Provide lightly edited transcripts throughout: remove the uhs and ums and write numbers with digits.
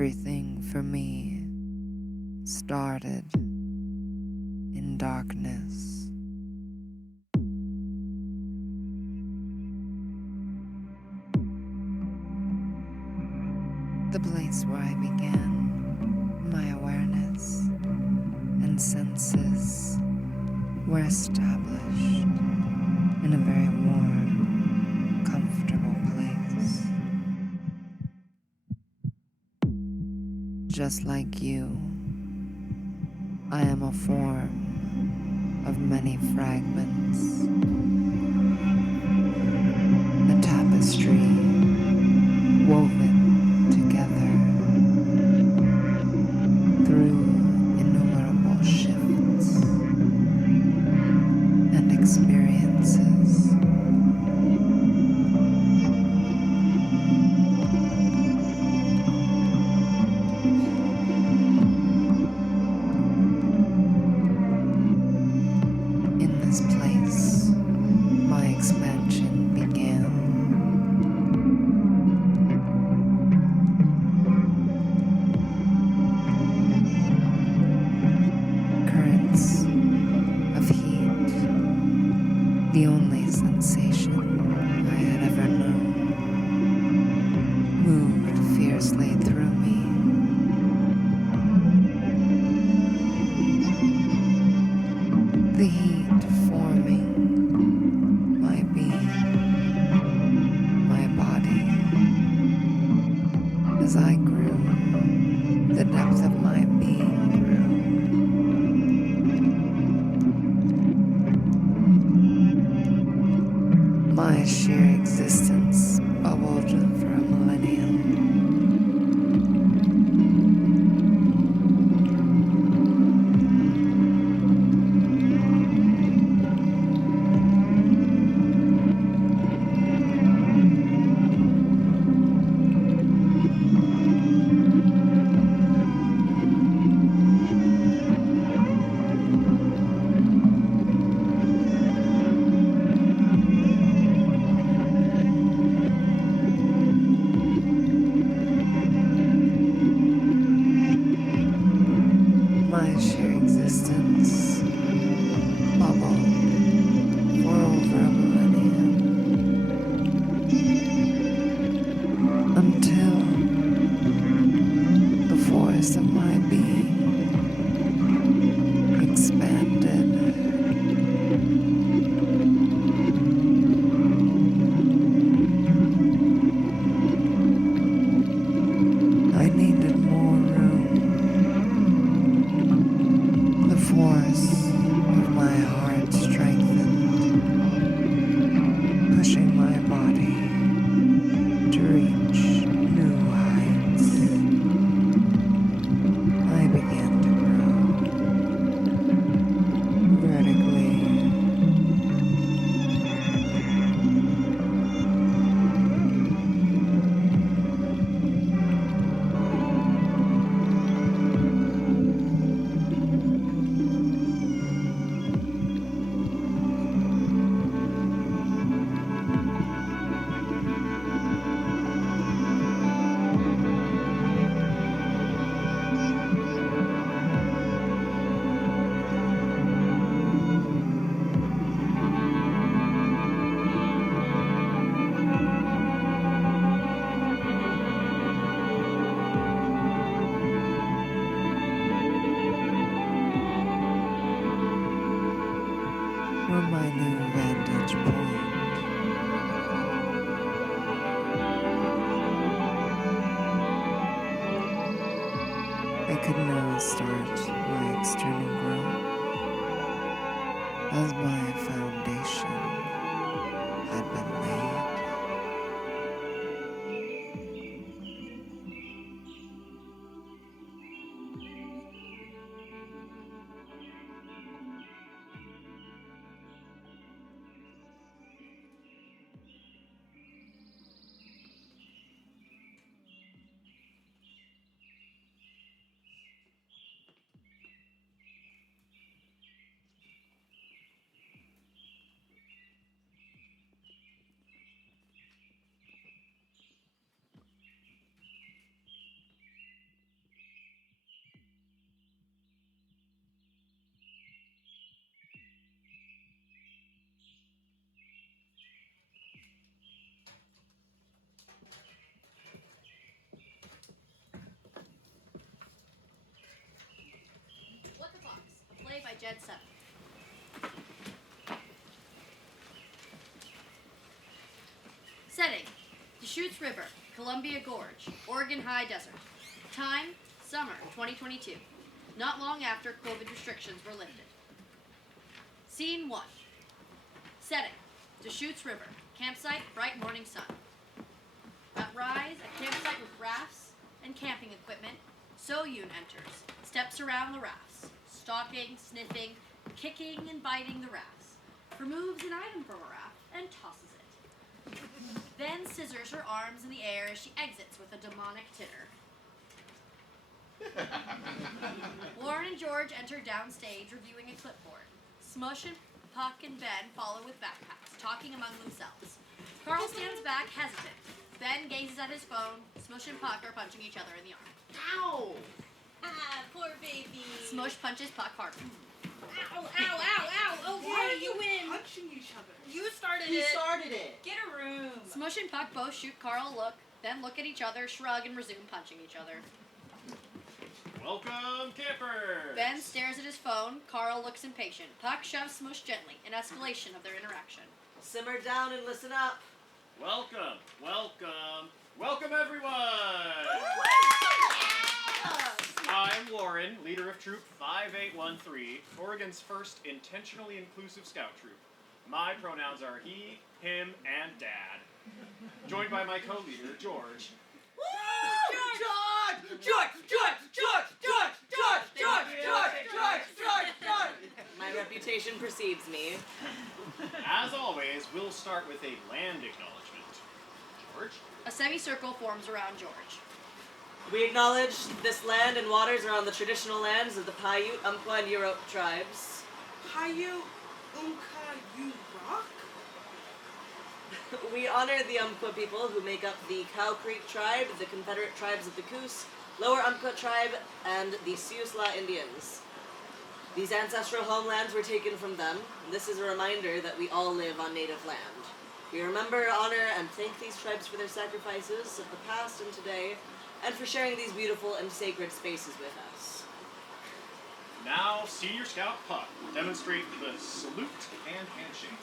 Everything for me started in darkness. The place where I began, my awareness and senses were established in a very warm, comfortable place. Just like you, I am a form of many fragments, a tapestry woven together through innumerable shifts and experiences. In this place, my expansion began. Currents of heat, the only sensation I had ever known, moved fiercely through me. The heat forming my being, my body. As I grew, the depth of my being grew. My sheer existence bubbled for a millennium. My sheer existence bubbled for over a millennium until the force of my being expanded. I needed more room. The force of my heart strengthened, pushing my body to reach new heights. I began to grow vertically. From my new vantage point, I could now start my external growth as my foundation had been laid. by Jed 7. Setting: Deschutes River, Columbia Gorge, Oregon High Desert. Time: summer 2022. Not long after COVID restrictions were lifted. Scene 1. Setting: Deschutes River, campsite, bright morning sun. At Rise, a campsite with rafts and camping equipment, So-Yoon enters, steps around the rafts, stalking, sniffing, kicking and biting the rafts, removes an item from a raft, and tosses it. Then scissors her arms in the air as she exits with a demonic titter. Lauren and George enter downstage reviewing a clipboard. Smush and Puck and Ben follow with backpacks, talking among themselves. Carl stands back, hesitant. Ben gazes at his phone. Smush and Puck are punching each other in the arm. Ow! Ah, poor baby. Smush punches Puck hard. Ow, ow, ow, ow. Okay, Why are you win. punching each other? You started He it. started it. Get a room. Smush and Puck both shoot Carl a look, then look at each other, shrug, and resume punching each other. Welcome, campers! Ben stares at his phone. Carl looks impatient. Puck shoves Smush gently, an escalation of their interaction. Simmer down and listen up. Welcome, welcome, welcome everyone! I'm Lauren, leader of Troop 5813, Oregon's first intentionally inclusive scout troop. My pronouns are he, him, and dad. Joined by my co-leader, George. My reputation precedes me. As always, we'll start with a land acknowledgement. George? A semicircle forms around George. We acknowledge this land and waters are on the traditional lands of the Paiute, Umpqua, and Yurok tribes. Paiute, Yurok? We honor the Umpqua people who make up the Cow Creek tribe, the Confederate tribes of the Coos, Lower Umpqua tribe, and the Siuslaw Indians. These ancestral homelands were taken from them, and this is a reminder that we all live on native land. We remember, honor, and thank these tribes for their sacrifices of the past and today, and for sharing these beautiful and sacred spaces with us. Now, Senior Scout Puck will demonstrate the salute and handshake.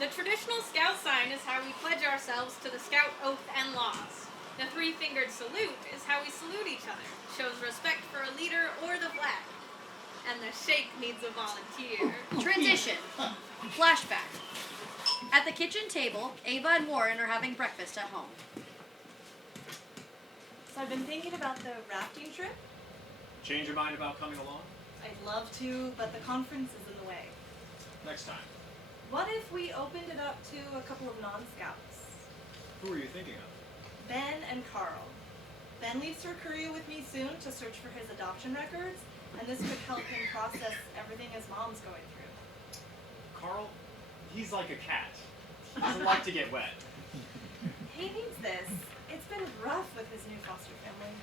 The traditional scout sign is how we pledge ourselves to the scout oath and laws. The three-fingered salute is how we salute each other, shows respect for a leader or the flag. And the shake needs a volunteer. Transition. Flashback. At the kitchen table, Ava and Warren are having breakfast at home. So I've been thinking about the rafting trip. Change your mind about coming along? I'd love to, but the conference is in the way. Next time. What if we opened it up to a couple of non-scouts? Who are you thinking of? Ben and Carl. Ben leaves for Korea with me soon to search for his adoption records, and this could help him process everything his mom's going through. Carl, he's like a cat. He doesn't like to get wet. He needs this. It's been rough with his new foster family.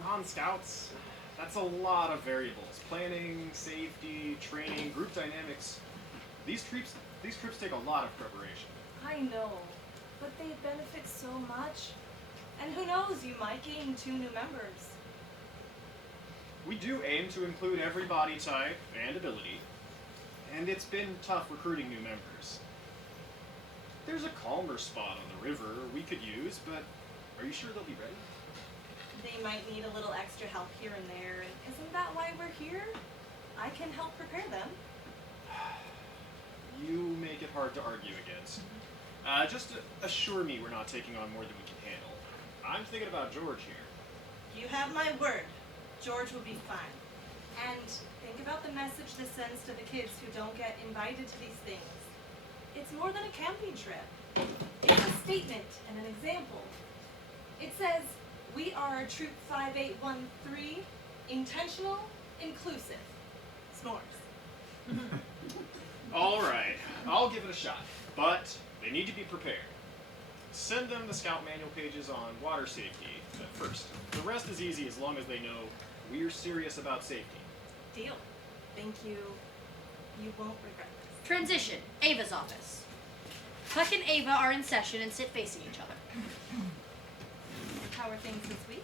Non-scouts, that's a lot of variables. Planning, safety, training, group dynamics. These trips take a lot of preparation. I know, but they benefit so much. And who knows, you might gain 2 new members. We do aim to include every body type and ability, and it's been tough recruiting new members. There's a calmer spot on the river we could use, but are you sure they'll be ready? They might need a little extra help here and there, and isn't that why we're here? I can help prepare them. You make it hard to argue against. Just assure me we're not taking on more than we can handle. I'm thinking about George here. You have my word. George will be fine. And think about the message this sends to the kids who don't get invited to these things. It's more than a camping trip. It's a statement and an example. It says, we are Troop 5813, intentional, inclusive. S'mores. All right, I'll give it a shot, but they need to be prepared. Send them the scout manual pages on water safety at first. The rest is easy as long as they know we're serious about safety. Deal. Thank you. You won't regret this. Transition. Ava's office. Puck and Ava are in session and sit facing each other. How are things this week?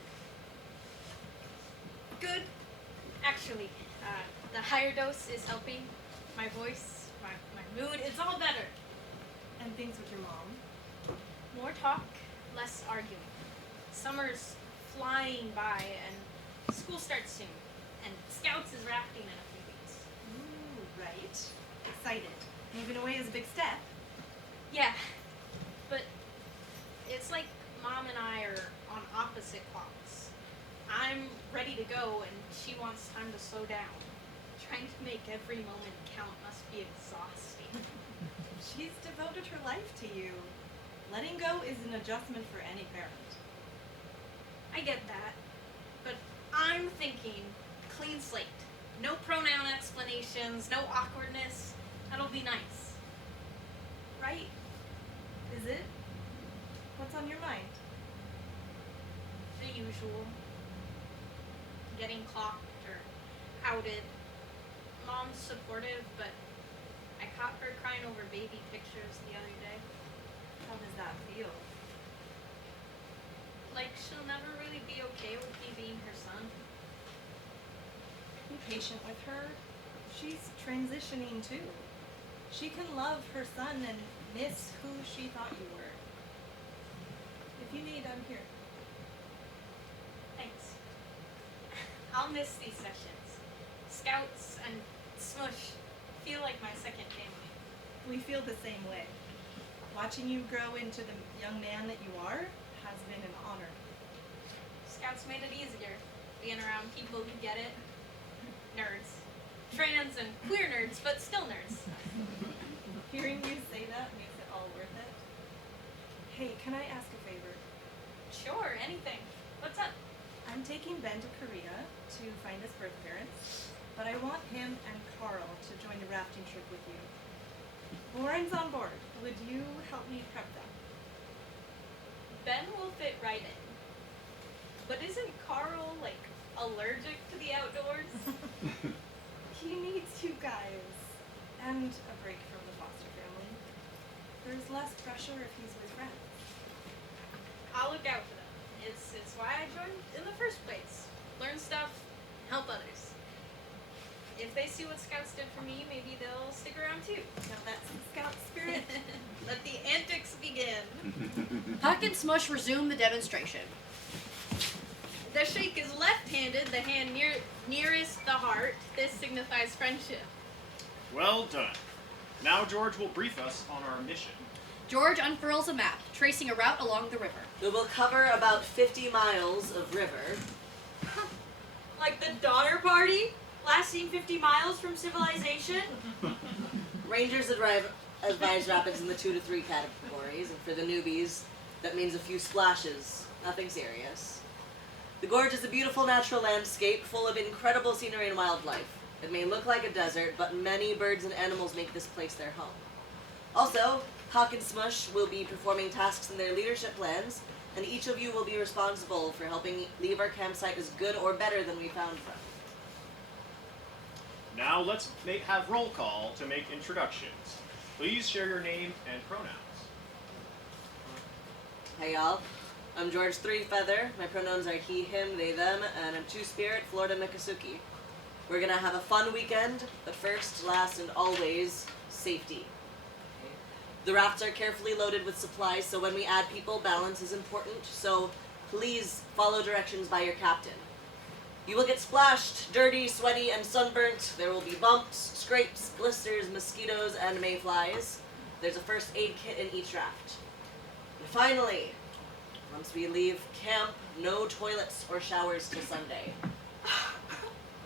Good. Actually, The higher dose is helping. My voice, my mood, it's all better. And things with your mom. More talk, less arguing. Summer's flying by and school starts soon. And Scouts is rafting in a few weeks. Ooh, right. Excited. Moving away is a big step. Yeah, but it's like Mom and I are on opposite clocks. I'm ready to go and she wants time to slow down. Trying to make every moment count must be exhausting. She's devoted her life to you. Letting go is an adjustment for any parent. I get that, but I'm thinking clean slate. No pronoun explanations, no awkwardness. That'll be nice. Right? Is it? What's on your mind? The usual. Getting clocked or outed. Mom's supportive, but I caught her crying over baby pictures the other day. How does that feel? Like she'll never really be okay with me being her son. Be patient with her. She's transitioning too. She can love her son and miss who she thought you were. If you need, I'm here. Thanks. I'll miss these sessions. Scouts and Smush feel like my second family. We feel the same way. Watching you grow into the young man that you are has been an honor. Scouts made it easier, being around people who get it. Nerds. Trans and queer nerds, but still nerds. Hearing you say that makes it all worth it. Hey, can I ask a favor? Sure, anything. What's up? I'm taking Ben to Korea to find his birth parents, but I want him and Carl to join the rafting trip with you. Lauren's on board. Would you help me prep them? Ben will fit right in. But isn't Carl, like, allergic to the outdoors? He needs you guys. And a break from the foster family. There's less pressure if he's with friends. I'll look out for them. It's why I joined in the first place. Learn stuff, help others. If they see what Scouts did for me, maybe they'll stick around too. Now that's the scout spirit. Let the antics begin. Huck and Smush resume the demonstration. The shake is left-handed, the hand nearest the heart. This signifies friendship. Well done. Now George will brief us on our mission. George unfurls a map, tracing a route along the river. We will cover about 50 miles of river. Like the Donner Party? Lasting 50 miles from civilization? Rangers advise rapids in the 2 to 3 categories, and for the newbies, that means a few splashes. Nothing serious. The gorge is a beautiful natural landscape full of incredible scenery and wildlife. It may look like a desert, but many birds and animals make this place their home. Also, Hawk and Smush will be performing tasks in their leadership plans, and each of you will be responsible for helping leave our campsite as good or better than we found them. Now let's have roll call to make introductions. Please share your name and pronouns. Hey y'all, I'm George Three Feather. My pronouns are he, him, they, them, and I'm Two-Spirit, Florida Miccosukee. We're gonna have a fun weekend, but first, last, and always, safety. The rafts are carefully loaded with supplies, so when we add people, balance is important, so please follow directions by your captain. You will get splashed, dirty, sweaty, and sunburnt. There will be bumps, scrapes, blisters, mosquitoes, and mayflies. There's a first aid kit in each raft. And finally, once we leave camp, no toilets or showers till Sunday.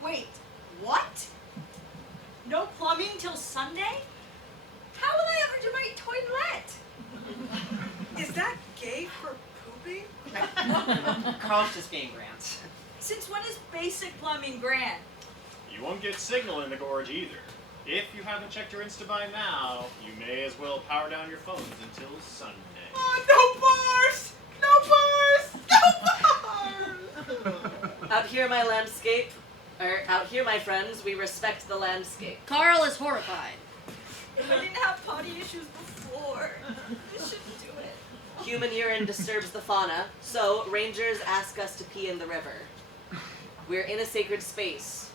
Wait, what? No plumbing till Sunday? How will I ever do my toilet? Is that gay for pooping? Carl's just being Grant. Since when is basic plumbing grand? You won't get signal in the gorge either. If you haven't checked your Insta by now, you may as well power down your phones until Sunday. Oh, no bars! No bars! No bars! Out here, my friends, we respect the landscape. Carl is horrified. I didn't have potty issues before. This shouldn't do it. Human urine disturbs the fauna, so rangers ask us to pee in the river. We're in a sacred space.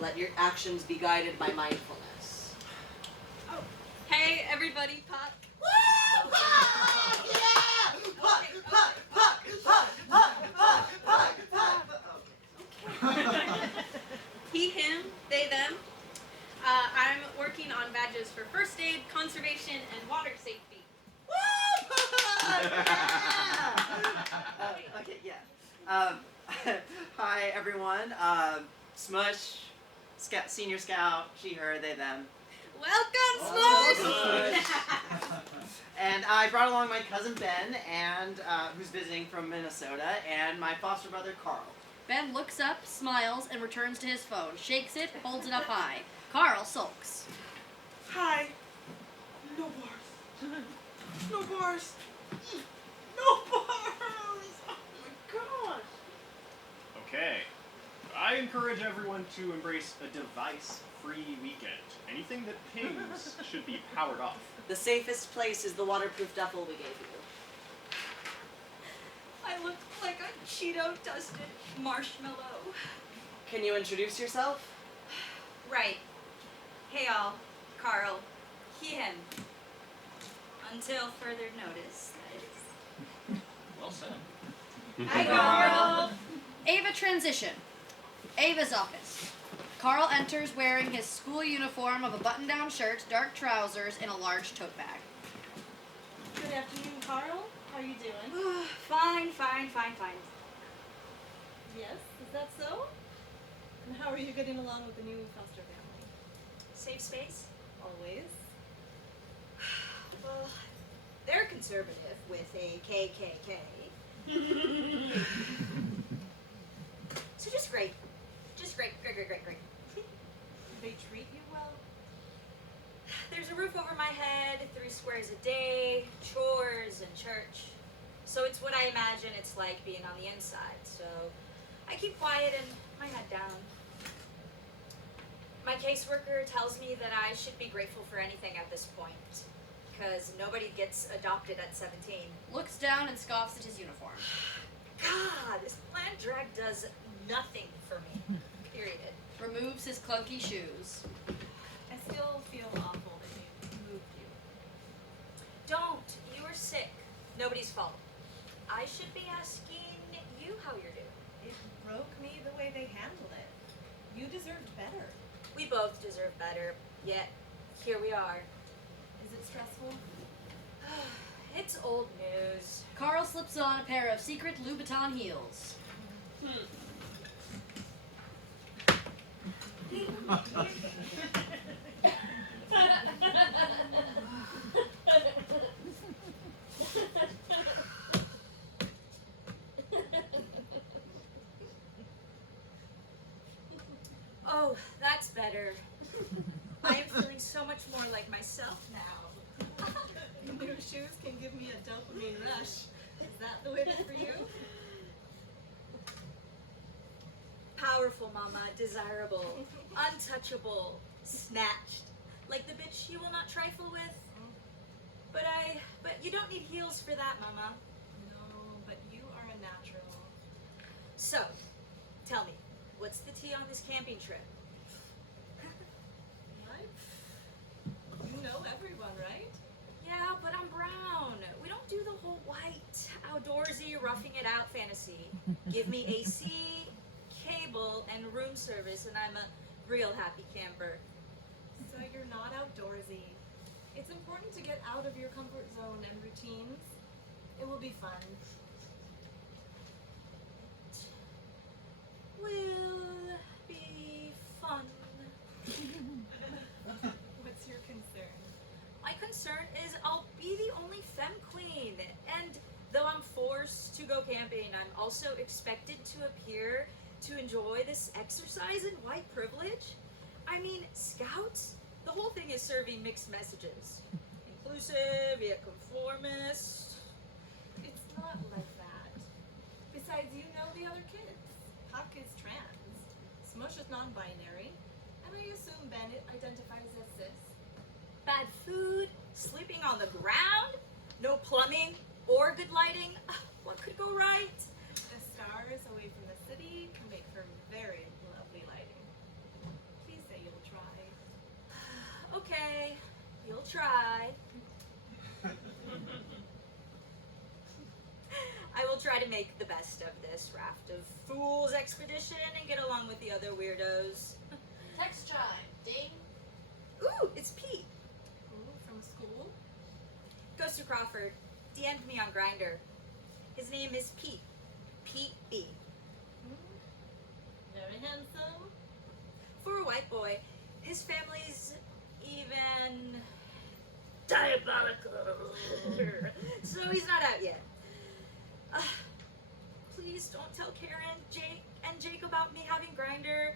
Let your actions be guided by mindfulness. Oh, hey everybody, Puck. Woo! Puck! Yeah! Puck! Puck! Puck! Puck! Puck! Puck! Puck! Puck! He, him, they, them. I'm working on badges for first aid, conservation, and water safety. Woo! Puck! Okay, yeah. Hi, everyone. Smush, senior scout, she, her, they, them. Welcome, Smush! And I brought along my cousin Ben, and who's visiting from Minnesota, and my foster brother Carl. Ben looks up, smiles, and returns to his phone, shakes it, holds it up high. Carl sulks. Hi. No bars. No bars. No bars. Oh my gosh. Okay. I encourage everyone to embrace a device-free weekend. Anything that pings should be powered off. The safest place is the waterproof duffel we gave you. I look like a Cheeto-dusted marshmallow. Can you introduce yourself? Right. Hey all. Carl. He, him. Until further notice, that is. Well said. Hi, Carl. Ava transition. Ava's office. Carl enters wearing his school uniform of a button-down shirt, dark trousers, and a large tote bag. Good afternoon, Carl. How are you doing? Fine. Yes, is that so? And how are you getting along with the new foster family? Safe space? Always. Well, they're conservative with a KKK. So just great. Great. They treat you well? There's a roof over my head, 3 squares a day, chores, and church. So it's what I imagine it's like being on the inside. So I keep quiet and my head down. My caseworker tells me that I should be grateful for anything at this point, because nobody gets adopted at 17. Looks down and scoffs at his uniform. God, this plant drag does nothing for me. Period. Removes his clunky shoes. I still feel awful that they moved you. Don't. You were sick. Nobody's fault. I should be asking you how you're doing. It broke me the way they handled it. You deserved better. We both deserve better, yet here we are. Is it stressful? It's old news. Carl slips on a pair of secret Louboutin heels. Oh, that's better. I am feeling so much more like myself now. New shoes can give me a dopamine rush. Is that the way it is for you? Powerful, mama, desirable, untouchable, snatched. Like the bitch you will not trifle with. But you don't need heels for that, mama. No, but you are a natural. So, tell me, what's the tea on this camping trip? What? You know everyone, right? Yeah, but I'm brown. We don't do the whole white, outdoorsy, roughing it out fantasy. Give me AC, cable, and room service, and I'm a real happy camper. So you're not outdoorsy. It's important to get out of your comfort zone and routines. It will be fun. Will be fun. What's your concern? My concern is I'll be the only femme queen, and though I'm forced to go camping, I'm also expected to appear to enjoy this exercise in white privilege. I mean, scouts? The whole thing is serving mixed messages. Inclusive, yet conformist. It's not like that. Besides, you know the other kids. Huck is trans. Smush is non-binary. And I assume Bennett identifies as cis. Bad food, sleeping on the ground, no plumbing or good lighting. What could go right? The stars away from the city can make for very lovely lighting. Okay, you'll try. I will try to make the best of this raft of fools expedition and get along with the other weirdos. Text chime. Ding. Ooh, it's Pete. Ooh, from school? Goes to Crawford. DM'd me on Grindr. His name is Pete. Pete B. Very handsome. For a white boy, his family's even diabolical. So he's not out yet. Please don't tell Karen, Jake, and Jake about me having Grindr.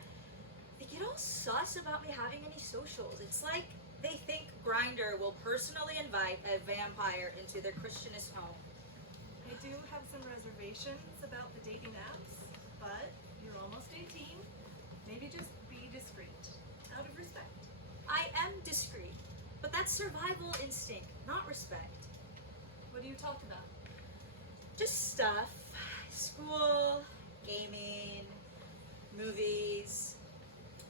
They get all sus about me having any socials. It's like they think Grindr will personally invite a vampire into their Christianist home. I do have some reservations about the dating apps, but you're almost 18. Maybe just be discreet, out of respect. I am discreet, but that's survival instinct, not respect. What do you talk about? Just stuff. School, gaming, movies.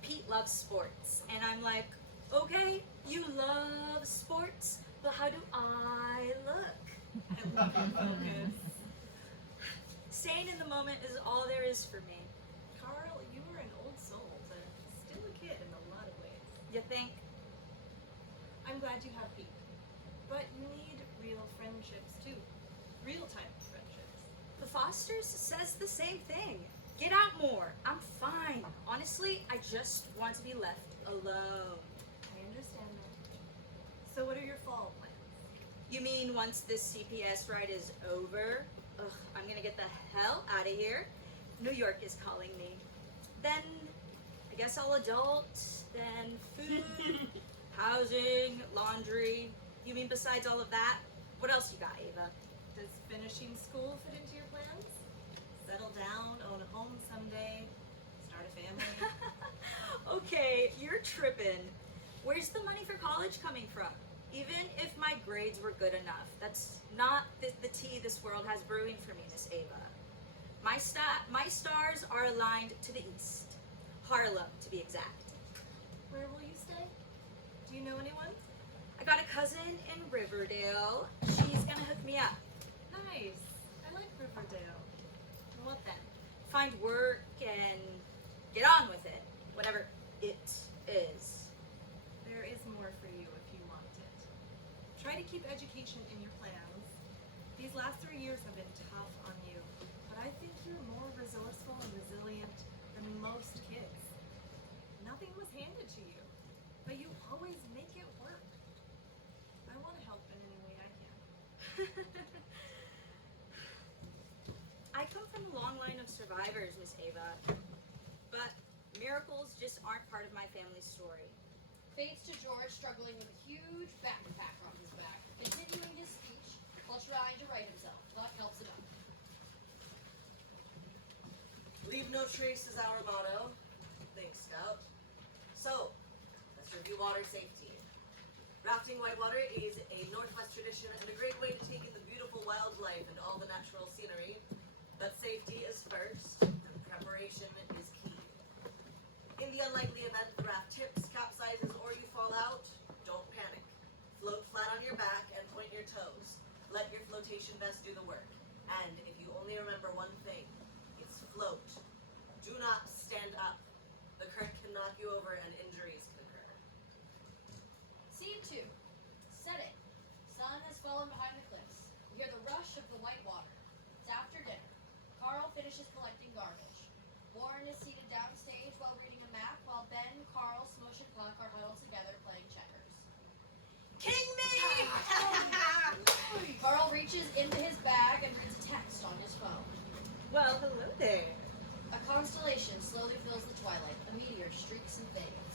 Pete loves sports, and I'm like, okay, you love sports, but how do I look? I love your focus. Staying in the moment is all there is for me. Carl, you are an old soul, but still a kid in a lot of ways. You think? I'm glad you have Pete. But you need real friendships too. Real-time friendships. The Fosters says the same thing. Get out more. I'm fine. Honestly, I just want to be left alone. I understand that. So what are your fall plans? You mean once this CPS ride is over? Ugh, I'm gonna get the hell out of here. New York is calling me. Then, I guess I'll adult, then food, housing, laundry. You mean besides all of that? What else you got, Ava? Does finishing school fit into your plans? Settle down, own a home someday, start a family? Okay, you're tripping. Where's the money for college coming from? Even if my grades were good enough, that's not the tea this world has brewing for me, Miss Ava. My stars are aligned to the east. Harlem, to be exact. Where will you stay? Do you know anyone? I got a cousin in Riverdale. She's gonna hook me up. Nice. I like Riverdale. And what then? Find work and get on with it. Whatever it is. There is more for you if you want it. Try to keep education in your plans. These last 3 years have been tough on you, but I think you're more resourceful and resilient than most kids. Nothing was handed to you, but you always make it work. I want to help in any way I can. I come from a long line of survivors, Miss Ava, but miracles just aren't part of my family's story. Fades to George struggling with a huge backpack on his back, continuing his speech while trying to right himself. Luck helps him out. Leave no trace is our motto. Thanks, Scout. So, let's review water safety. Rafting whitewater is a Northwest tradition and a great way to take in the beautiful wildlife and all the natural scenery. But safety is first, and preparation is key. In the unlikely event the raft tips, capsizes, or you fall out, don't panic. Float flat on your back and point your toes. Let your flotation vest do the work. And if you only remember one thing, it's float. Do not stand up. The current can knock you over and injuries can occur. Scene 2. Setting. Sun has fallen behind the cliffs. You hear the rush of the white water. It's after dinner. Carl finishes collecting garbage. Warren is seated downstage while reading a map, while Ben, Carl, Smush, and Puck are huddled together playing checkers. King me! Carl reaches into his bag and reads a text on his phone. Well, hello there. A constellation slowly fills the twilight. A meteor streaks and fades.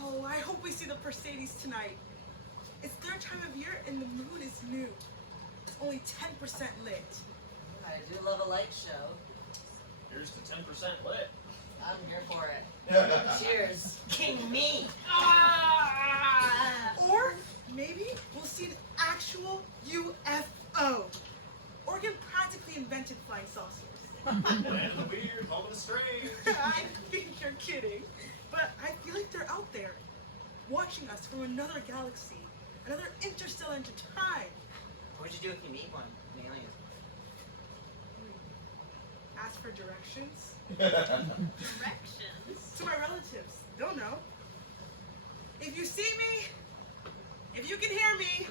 Oh, I hope we see the Perseids tonight. It's their time of year and the moon is new. It's only 10% lit. I do love a light show. Here's to 10% lit. I'm here for it. Cheers. King me! Or maybe we'll see an actual UFO. Oregon practically invented flying saucers. Land of the weird, home of the strange. I think you're kidding, but I feel like they're out there, watching watching us from another galaxy, another interstellar into time. What would you do if you meet one, an alien? Ask for directions Directions. to my relatives. Don't know. If you see me, if you can hear me,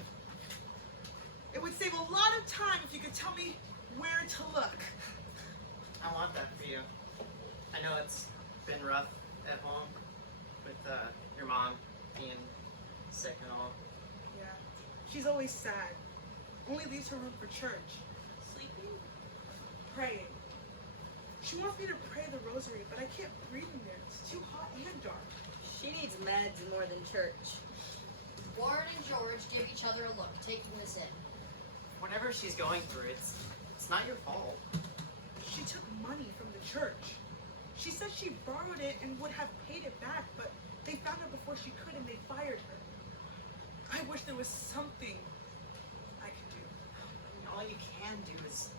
it would save a lot of time if you could tell me where to look. I want that for you. I know it's been rough at home with your mom being sick and all. Yeah. She's always sad. Only leaves her room for church. Sleeping? Praying. She wants me to pray the rosary, but I can't breathe in there. It's too hot and dark. She needs meds more than church. Warren and George give each other a look, taking this in. Whatever she's going through, it's not your fault. She took money from the church. She said she borrowed it and would have paid it back, but they found her before she could and they fired her. I wish there was something I could do. And all you can do is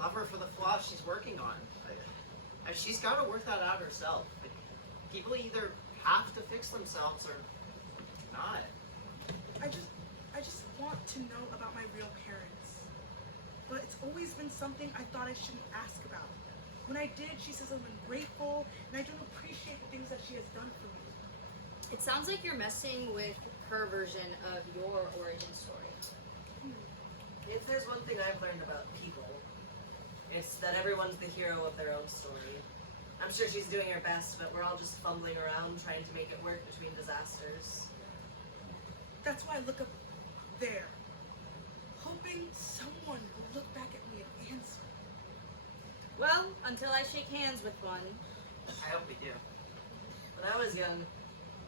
love her for the flaws she's working on. She's got to work that out herself. But people either have to fix themselves or not. I just want to know about my real parents. But it's always been something I thought I shouldn't ask about. When I did, she says I'm ungrateful and I don't appreciate the things that she has done for me. It sounds like you're messing with her version of your origin story. If there's one thing I've learned about people, it's that everyone's the hero of their own story. I'm sure she's doing her best, but we're all just fumbling around trying to make it work between disasters. That's why I look up there, hoping someone will look back at me and answer. Well, until I shake hands with one. I hope we do. When I was young,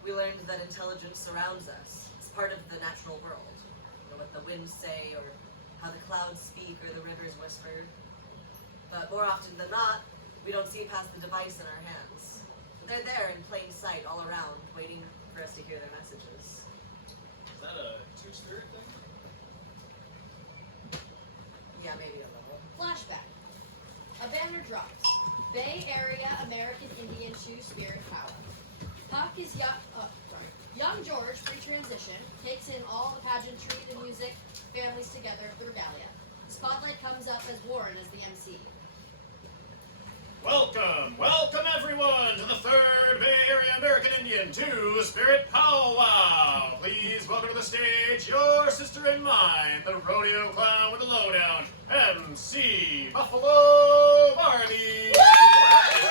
we learned that intelligence surrounds us. It's part of the natural world. You know, what the winds say, or how the clouds speak, or the rivers whisper. But more often than not, we don't see past the device in our hands. They're there in plain sight all around, waiting for us to hear their messages. Is that a two-spirit thing? Yeah, maybe a little. Flashback. A banner drops. Bay Area American Indian Two-Spirit Power. Puck is young George, pre-transition, takes in all the pageantry, the music, families together, the regalia. The spotlight comes up as Warren as the MC. Welcome everyone to the 3rd Bay Area American Indian Two-Spirit Powwow. Please welcome to the stage your sister and mine, the rodeo clown with the lowdown, MC Buffalo Barbie. Barbie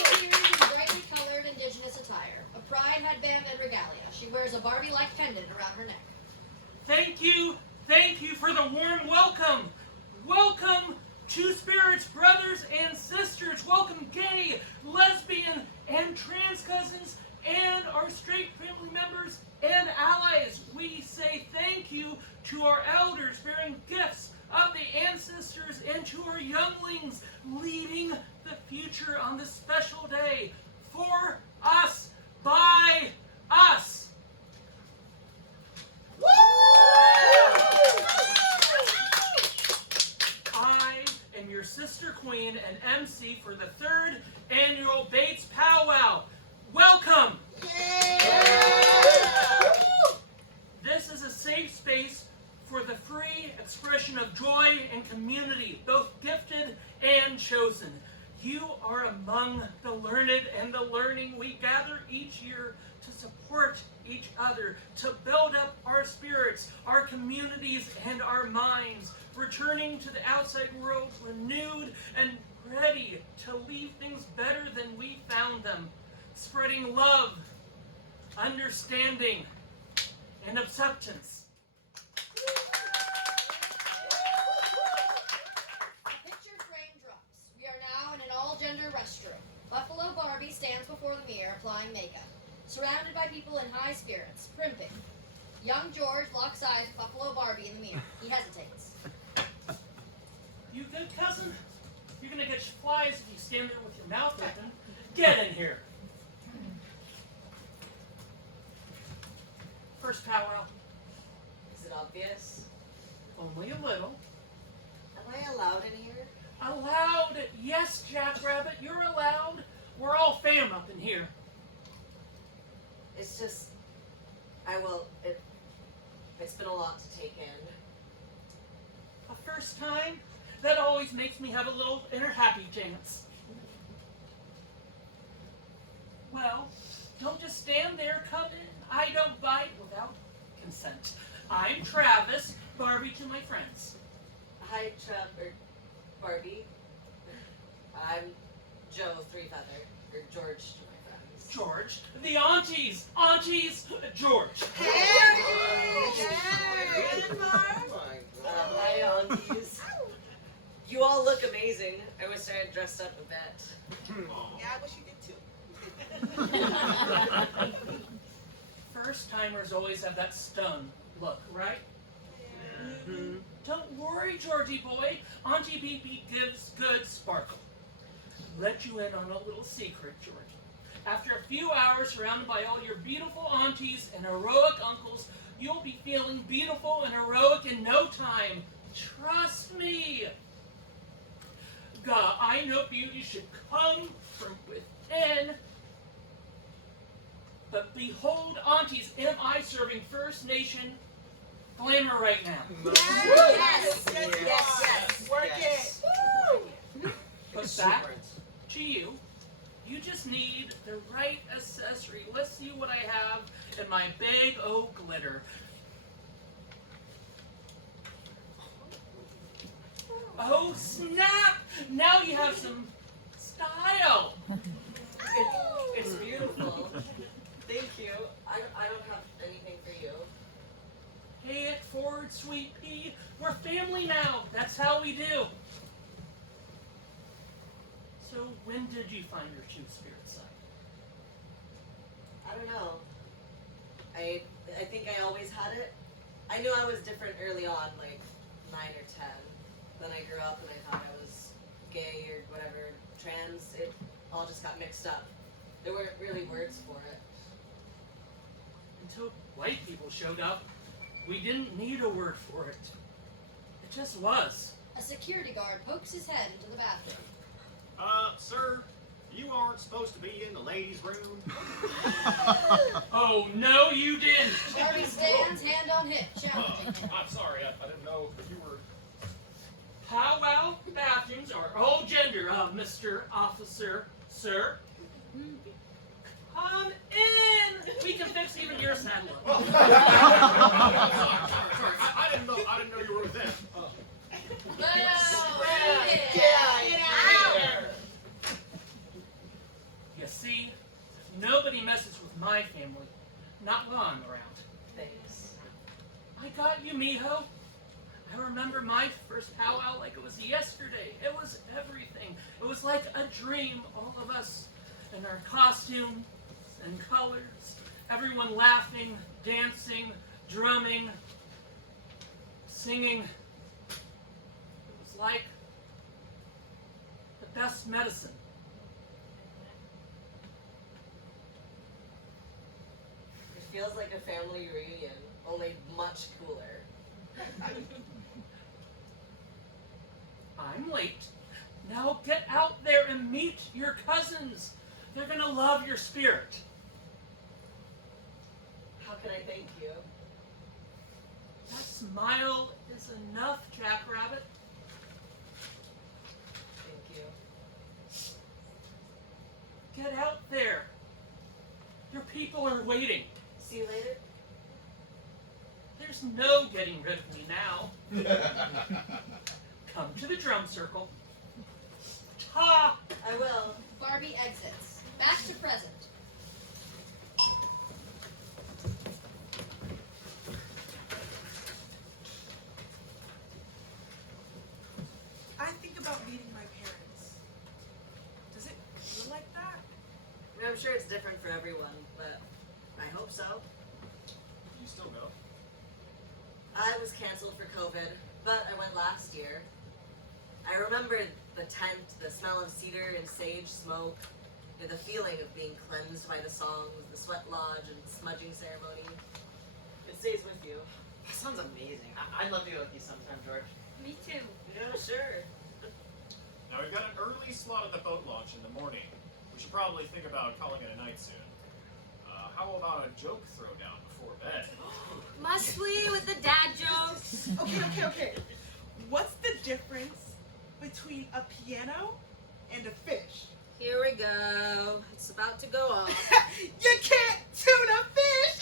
appears in brightly colored indigenous attire, a pride headband and regalia. She wears a Barbie-like pendant around her neck. Thank you for the warm welcome. Welcome, Two Spirits brothers and sisters. Welcome, gay, lesbian, and trans cousins, and our straight family members and allies. We say thank you to our elders bearing gifts of the ancestors and to our younglings leading the future on this special day. For us, by us. I am your sister queen and MC for the 3rd annual Bates Powwow. Welcome! This is a safe space for the free expression of joy and community, both gifted and chosen. You are among the learned and the learning. We gather each year to support each other, to build up our spirits, our communities, and our minds, returning to the outside world renewed and ready to leave things better than we found them, spreading love, understanding, and acceptance. A picture frame drops. We are now in an all-gender restroom. Buffalo Barbie stands before the mirror applying makeup, surrounded by people in high spirits, primping. Young George locks eyes with Buffalo Barbie in the mirror. He hesitates. You good, cousin? You're gonna get flies if you stand there with your mouth open. Get in here. First powwow. Is it obvious? Only a little. Am I allowed in here? Allowed? Yes, Jackrabbit, you're allowed. We're all fam up in here. It's just, it's been a lot to take in. A first time? That always makes me have a little inner happy dance. Well, don't just stand there, come in. I don't bite without consent. I'm Travis, Barbie to my friends. Hi, Barbie. I'm Joe, Three Feather, or George to my friends. George, the aunties, George. Hi, aunties. You all look amazing. I wish I had dressed up a bit. Yeah, I wish you did too. First timers always have that stun look, right? Mm-hmm. Don't worry, Georgie boy. Auntie BB gives good sparkle. Let you in on a little secret, Georgie. After a few hours surrounded by all your beautiful aunties and heroic uncles, you'll be feeling beautiful and heroic in no time. Trust me. God, I know beauty should come from within. But behold, aunties, am I serving First Nation glamour right now? Yes. Work it. But back to you. You just need the right accessory. Let's see what I have in my bag o' glitter. Oh, snap! Now you have some style. It's beautiful. Thank you. I don't have anything for you. Pay it forward, sweet pea. We're family now. That's how we do. So when did you find your true spirit side? I don't know. I think I always had it. I knew I was different early on, like 9 or 10. Then I grew up and I thought I was gay or whatever, trans. It all just got mixed up. There weren't really words for it. Until white people showed up, we didn't need a word for it. It just was. A security guard pokes his head into the bathroom. Sir, you aren't supposed to be in the ladies' room. Oh, no, you didn't. Barbie stands, hand on hip, challenging him. I'm sorry, I didn't know if you were... Powwow bathrooms are all gender, Mr. Officer, sir. Come in. We can fix even your saddle. Sorry, I didn't know you were with them. You see, nobody messes with my family. Not while I'm around. Thanks. I got you, mijo. I remember my first powwow like it was yesterday. It was everything. It was like a dream, all of us in our costumes and colors. Everyone laughing, dancing, drumming, singing. It was like the best medicine. It feels like a family reunion, only much cooler. I'm late. Now get out there and meet your cousins. They're gonna love your spirit. How can I thank you? That smile is enough, Jackrabbit. Thank you. Get out there. Your people are waiting. See you later. There's no getting rid of me now. Come to the drum circle. Ta! I will. Barbie exits. Back to present. I think about meeting my parents. Does it feel like that? I mean, I'm sure it's different for everyone, but I hope so. You still go? I was canceled for COVID, but I went last year. I remember the tent, the smell of cedar and sage smoke, and the feeling of being cleansed by the songs, the sweat lodge, and smudging ceremony. It stays with you. That sounds amazing. I'd love to go with you sometime, George. Me too. Yeah, sure. Now we've got an early slot at the boat launch in the morning. We should probably think about calling it a night soon. how about a joke throwdown before bed? Must we with the dad jokes? Okay. What's the difference between a piano and a fish? Here we go. It's about to go off. You can't tune a fish!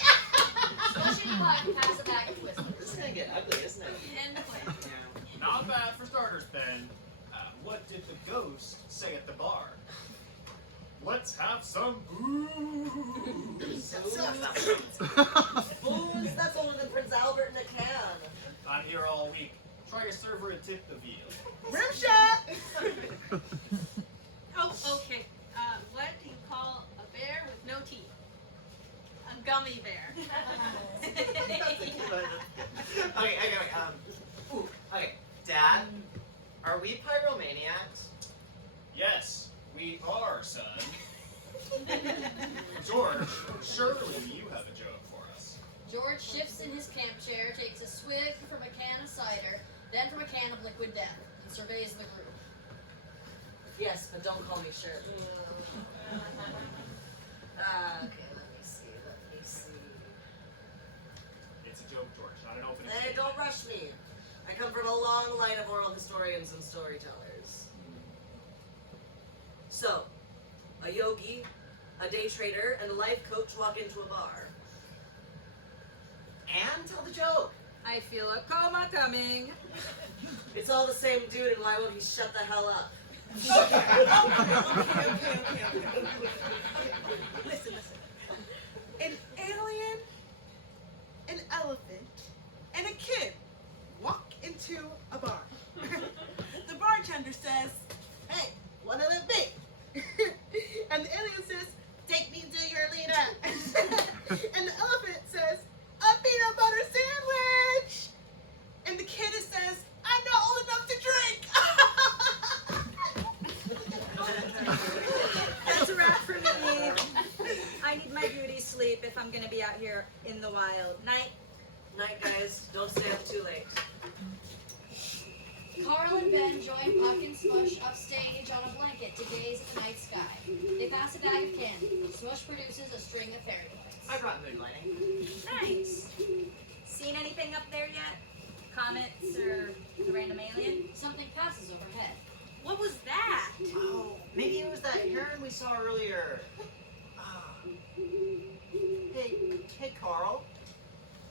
Especially if I can pass a bag of twists. This is gonna get ugly, isn't it? And play. Not bad for starters, Ben. What did the ghost say at the bar? Let's have some booze. Booze? That's older than Prince Albert in a can. I'm here all week. Try to serve her a tip the veal. Rim shot! Oh, okay. What do you call a bear with no teeth? A gummy bear. Okay, Dad, are we pyromaniacs? Yes, we are, son. George, surely you have a joke for us. George shifts in his camp chair, takes a swig from a can of cider, then from a can of liquid death, and surveys the group. Yes, but don't call me Shirley. Okay, let me see. It's a joke, George, not an open Hey, don't rush me. I come from a long line of oral historians and storytellers. So, a yogi, a day trader, and a life coach walk into a bar. And tell the joke. I feel a coma coming. It's all the same dude, and why won't he shut the hell up? Okay. Listen. An alien, an elephant, and a kid walk into a bar. The bartender says, "Hey, what will it be?" And the alien says, "Take me to your leader." And the elephant says, "A peanut butter sandwich." And the kid says, "I'm not old enough to drink." That's a wrap for me. I need my beauty sleep if I'm gonna be out here in the wild. Night. Night, guys. Don't stay up too late. Carl and Ben join Puck and Smush upstage on a blanket to gaze at the night sky. They pass a bag of candy. Smush produces a string of fairy lights. I brought mood lighting. Nice. Seen anything up there yet? Comets or a random alien? Something passes overhead. What was that? Oh, maybe it was that heron we saw earlier. Hey, Carl.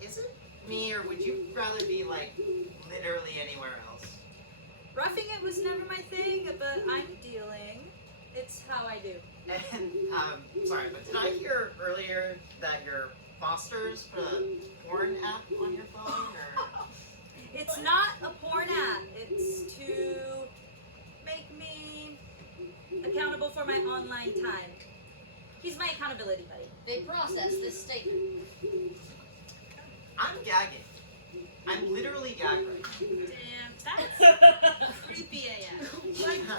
Is it me, or would you rather be, like, literally anywhere else? Roughing it was never my thing, but I'm dealing. It's how I do. And, sorry, but did I hear earlier that your fosters put a porn app on your phone, or? It's not a porn app. It's to make me accountable for my online time. He's my accountability buddy. They process this statement. I'm gagging. I'm literally gagging right now. Damn, that's creepy AF. Like a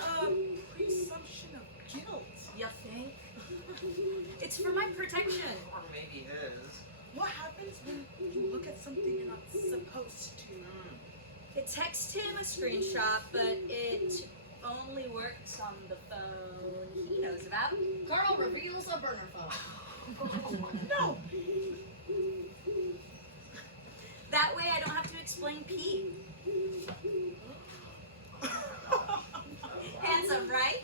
presumption of guilt. You think? It's for my protection. Or maybe his. What happens when you look at something you're not supposed to? It texts him a screenshot, but it only works on the phone he knows about. Carl reveals a burner phone. No! That way I don't have to explain Pete. Handsome, right?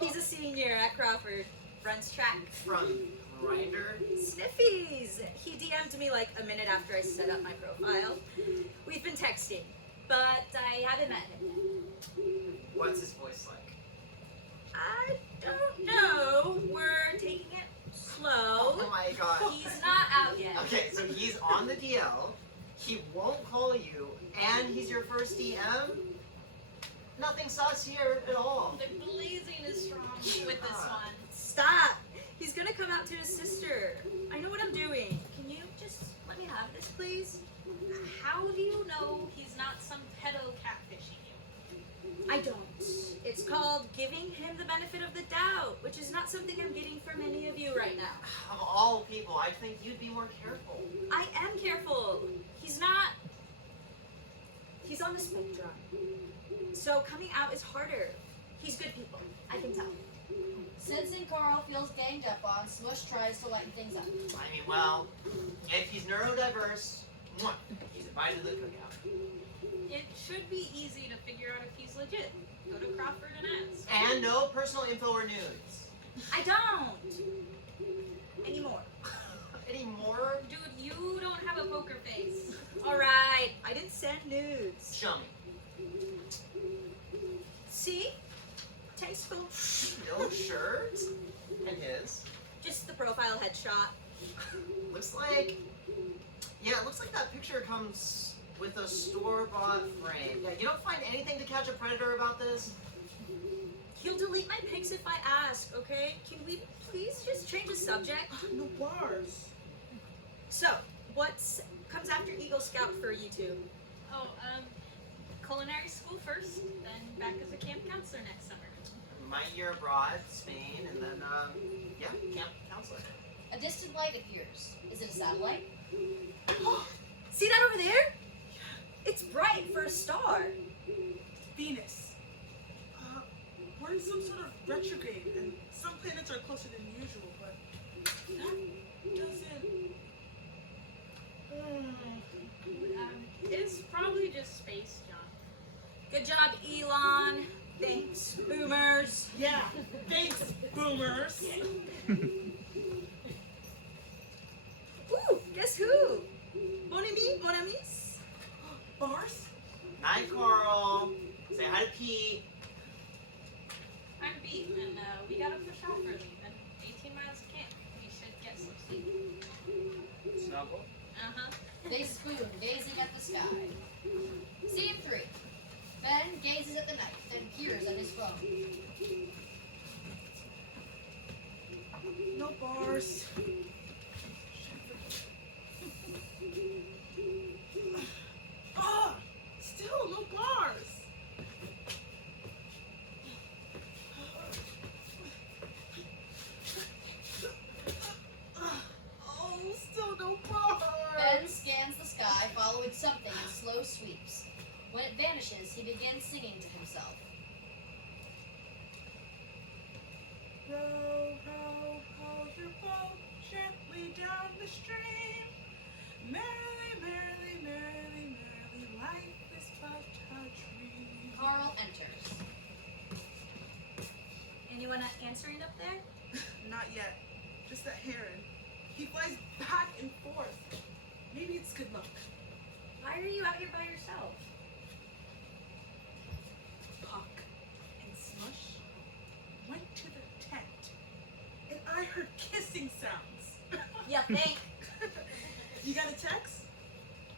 He's a senior at Crawford. Runs track. From Grindr. Sniffies! He DM'd me like a minute after I set up my profile. We've been texting, but I haven't met him yet. What's his voice like? I don't know. We're taking it slow. Oh my god. He's not out yet. Okay, so he's on the DL, he won't call you, and he's your first DM? Nothing sus here at all. The blazing is strong with this one. Stop! He's gonna come out to his sister. I know what I'm doing. Can you just let me have this, please? How do you know he's not some pedo catfishing you? I don't. It's called giving him the benefit of the doubt, which is not something I'm getting from any of you right now. Of all people, I think you'd be more careful. I am careful. He's not. He's on the spectrum. So coming out is harder. He's good people. I can tell. Sensing Carl feels ganged up on, Smush tries to lighten things up. I mean, well, if he's neurodiverse, he's invited to the cookout. It should be easy to figure out if he's legit. Go to Crawford and ask. And no personal info or nudes. I don't. Anymore. Any more? Dude, you don't have a poker face. Alright, I didn't send nudes. Show me. See? Tasteful. No shirt? And his? Just the profile headshot. Looks like... Yeah, it looks like that picture comes with a store-bought frame. Yeah, you don't find anything to catch a predator about this? He'll delete my pics if I ask, okay? Can we please just change the subject? No bars. So, what's comes after Eagle Scout for you two? Oh, culinary school first, then back as a camp counselor next summer. My year abroad, Spain, and then, yeah, camp counselor. A distant light appears. Is it a satellite? See that over there? It's bright for a star. Venus. We're in some sort of retrograde, and some planets are closer than usual, but that doesn't... It's probably just space, John. Good job, Elon. Thanks, boomers. Yeah, thanks, boomers. Ooh, guess who? Bon ami, bon amis. Bars? Night, Carl. Say hi to Pete. I'm beat, and we gotta push off early. Then 18 miles to camp. We should get some sleep. Snuggle. Uh-huh. They spoon, gazing at the sky. Scene 3. Ben gazes at the night, then peers at his phone. No bars. Still no bars. Oh, still no bars. Ben scans the sky, following something in slow sweeps. When it vanishes, he begins singing to himself. Row, row, row your boat gently down the stream. Merrily, merrily, merrily, merrily, life is but a dream. Carl enters. Anyone answering up there? Not yet. Just that heron. He flies back and forth. Maybe it's good luck. Why are you out here by yourself? Puck and Smush went to the tent, and I heard kissing sounds. Yeah, think. You got a text?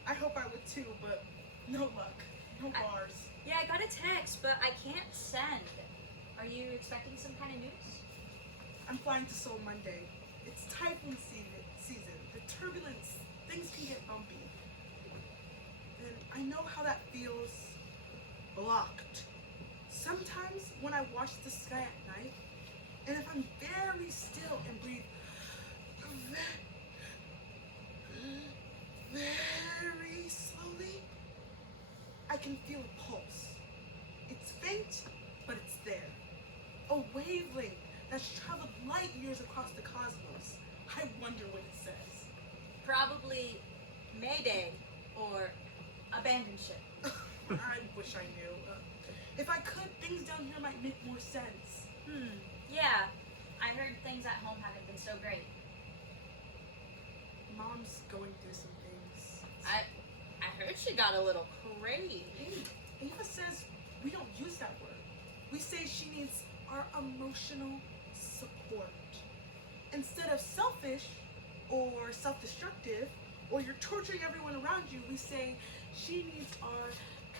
I hope I would too, but no luck. No bars. Yeah, I got a text, but I can't send. Are you expecting some kind of news? I'm flying to Seoul Monday. It's typhoon season. The turbulence, things can get bumpy. And I know how that feels blocked. Sometimes when I watch the sky at night, and if I'm very still and breathe very slowly, I can feel a pulse. It's faint, but it's there. A wavelength that's traveled light years across the cosmos. I wonder what it says. Probably Mayday or abandoned ship. I wish I knew. If I could, things down here might make more sense. Yeah, I heard things at home haven't been so great. Mom's going through some things. I heard she got a little crazy. Hey, Ava says we don't use that word. We say she needs our emotional support. Instead of selfish or self-destructive, or you're torturing everyone around you, we say she needs our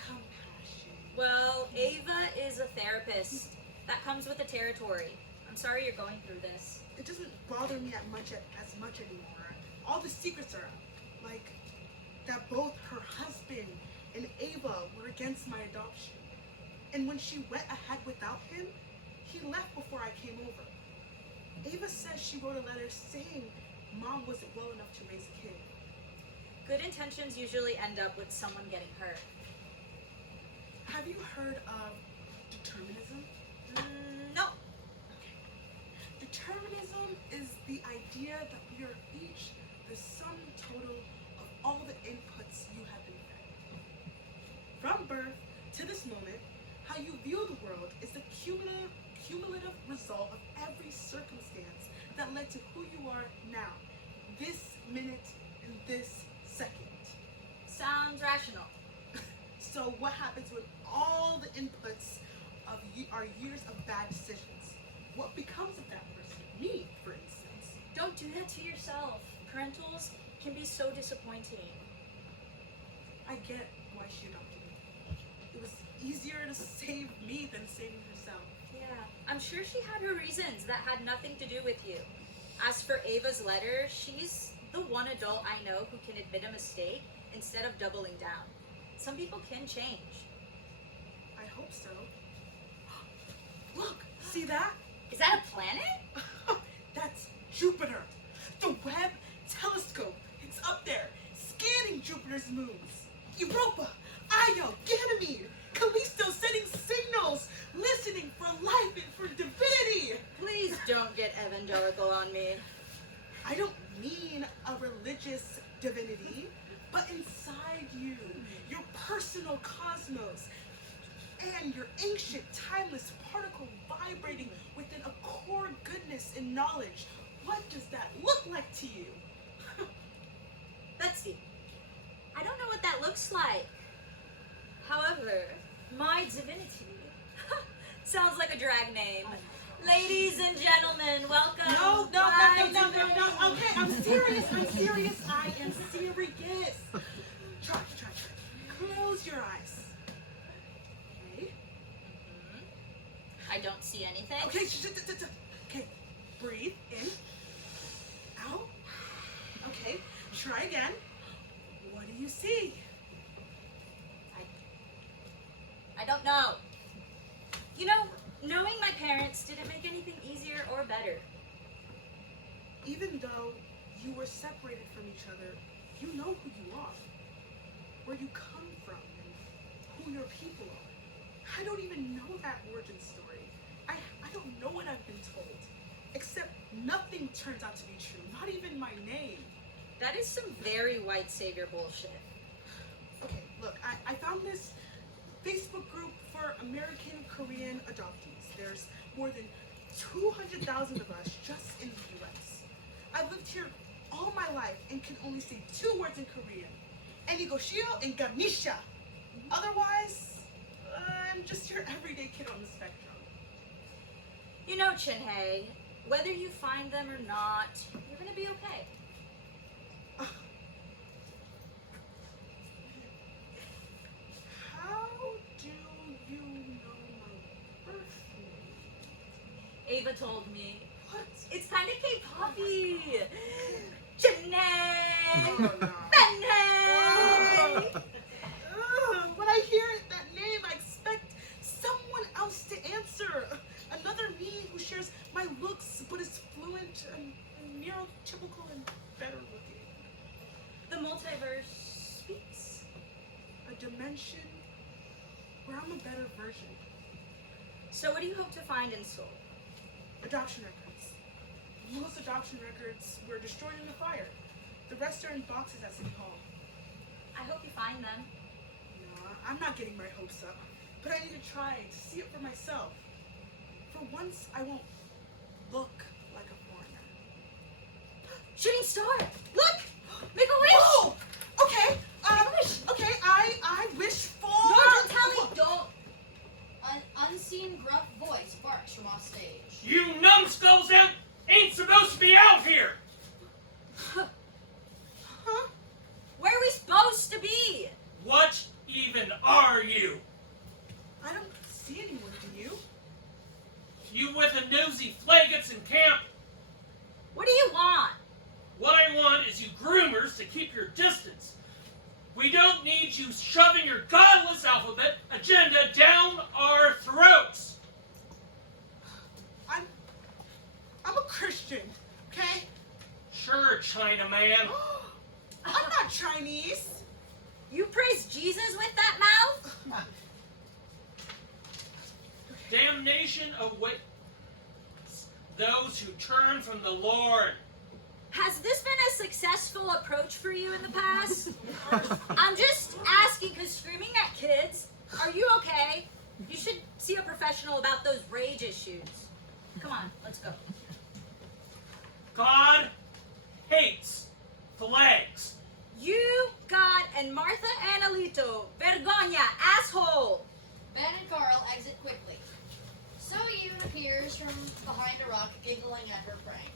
compassion. Well, Ava is a therapist. That comes with the territory. I'm sorry you're going through this. It doesn't bother me as much anymore. All the secrets are out. Like that both her husband and Ava were against my adoption. And when she went ahead without him, he left before I came over. Ava says she wrote a letter saying Mom wasn't well enough to raise a kid. Good intentions usually end up with someone getting hurt. Have you heard of determinism? No. Determinism is the idea that we are each the sum total of all the inputs you have been fed. From birth to this moment, how you view the world is the cumulative result of every circumstance that led to who you are now, this minute and this second. Sounds rational. So what happens with all the inputs of our years of bad decisions? What becomes of that person? Me, for instance. Don't do that to yourself. Parentals can be so disappointing. I get why she adopted me. It was easier to save me than saving herself. Yeah, I'm sure she had her reasons that had nothing to do with you. As for Ava's letter, she's the one adult I know who can admit a mistake instead of doubling down. Some people can change. I hope so. Look, see that? Is that a planet? That's Jupiter. The Webb telescope. It's up there, scanning Jupiter's moons. Europa, Io, Ganymede, Callisto sending signals, listening for life and for divinity. Please don't get evangelical on me. I don't mean a religious divinity, but inside you, your personal cosmos, and your ancient, timeless particle vibrating within a core goodness and knowledge. What does that look like to you? That's deep. I don't know what that looks like. However, my divinity sounds like a drag name. Ladies and gentlemen, welcome. No. My Okay, I'm serious. I am serious. Try. Close your eyes. Okay. I don't see anything. Okay. Okay. Breathe in. Out. Okay. Try again. What do you see? I don't know. You know, knowing my parents didn't make anything easier or better. Even though you were separated from each other, you know who you are, where you come from, and who your people are. I don't even know that origin story. I don't know what I've been told, except nothing turns out to be true, not even my name. That is some very white savior bullshit. Okay, look, I found this Facebook group for American Korean adoptees. There's more than 200,000 of us just in the US. I've lived here all my life and can only say 2 words in Korean. Enigoshio and Ganisha. Otherwise, I'm just your everyday kid on the spectrum. You know, Chinhei, whether you find them or not, you're gonna be okay. How do you know my birth name? Ava told me. What? It's kind of K-poppy. Chinhei! Oh, no. Benhei! When I hear that name, I expect someone else to answer. Another me who shares my looks but is fluent and neurotypical and better looking. The multiverse speaks. A dimension where I'm a better version. So what do you hope to find in Seoul? Adoption records. Most adoption records were destroyed in the fire. The rest are in boxes at City Hall. I hope you find them. Nah, I'm not getting my hopes up, but I need to try to see it for myself. For once, I won't look like a foreigner. Shooting star! Look! Make a wish! Whoa! Okay, okay, I wish for... No, don't tell me! Don't. An unseen gruff voice barks from off stage. You numbskulls ain't supposed to be out here! Huh? Where are we supposed to be? What even are you? I don't see anyone, do you? You with the nosy flaggots in camp? What do you want? What I want is you groomers to keep your distance. We don't need you shoving your godless alphabet agenda down our throats. I'm a Christian, okay? Sure, Chinaman. I'm not Chinese. You praise Jesus with that mouth? Damnation awaits those who turn from the Lord. Has this been a successful approach for you in the past? I'm just asking because screaming at kids, are you okay? You should see a professional about those rage issues. Come on, let's go. God hates flags. You, God, and Martha Analito, vergonya, asshole! Ben and Carl exit quickly. So Yoon appears from behind a rock, giggling at her prank.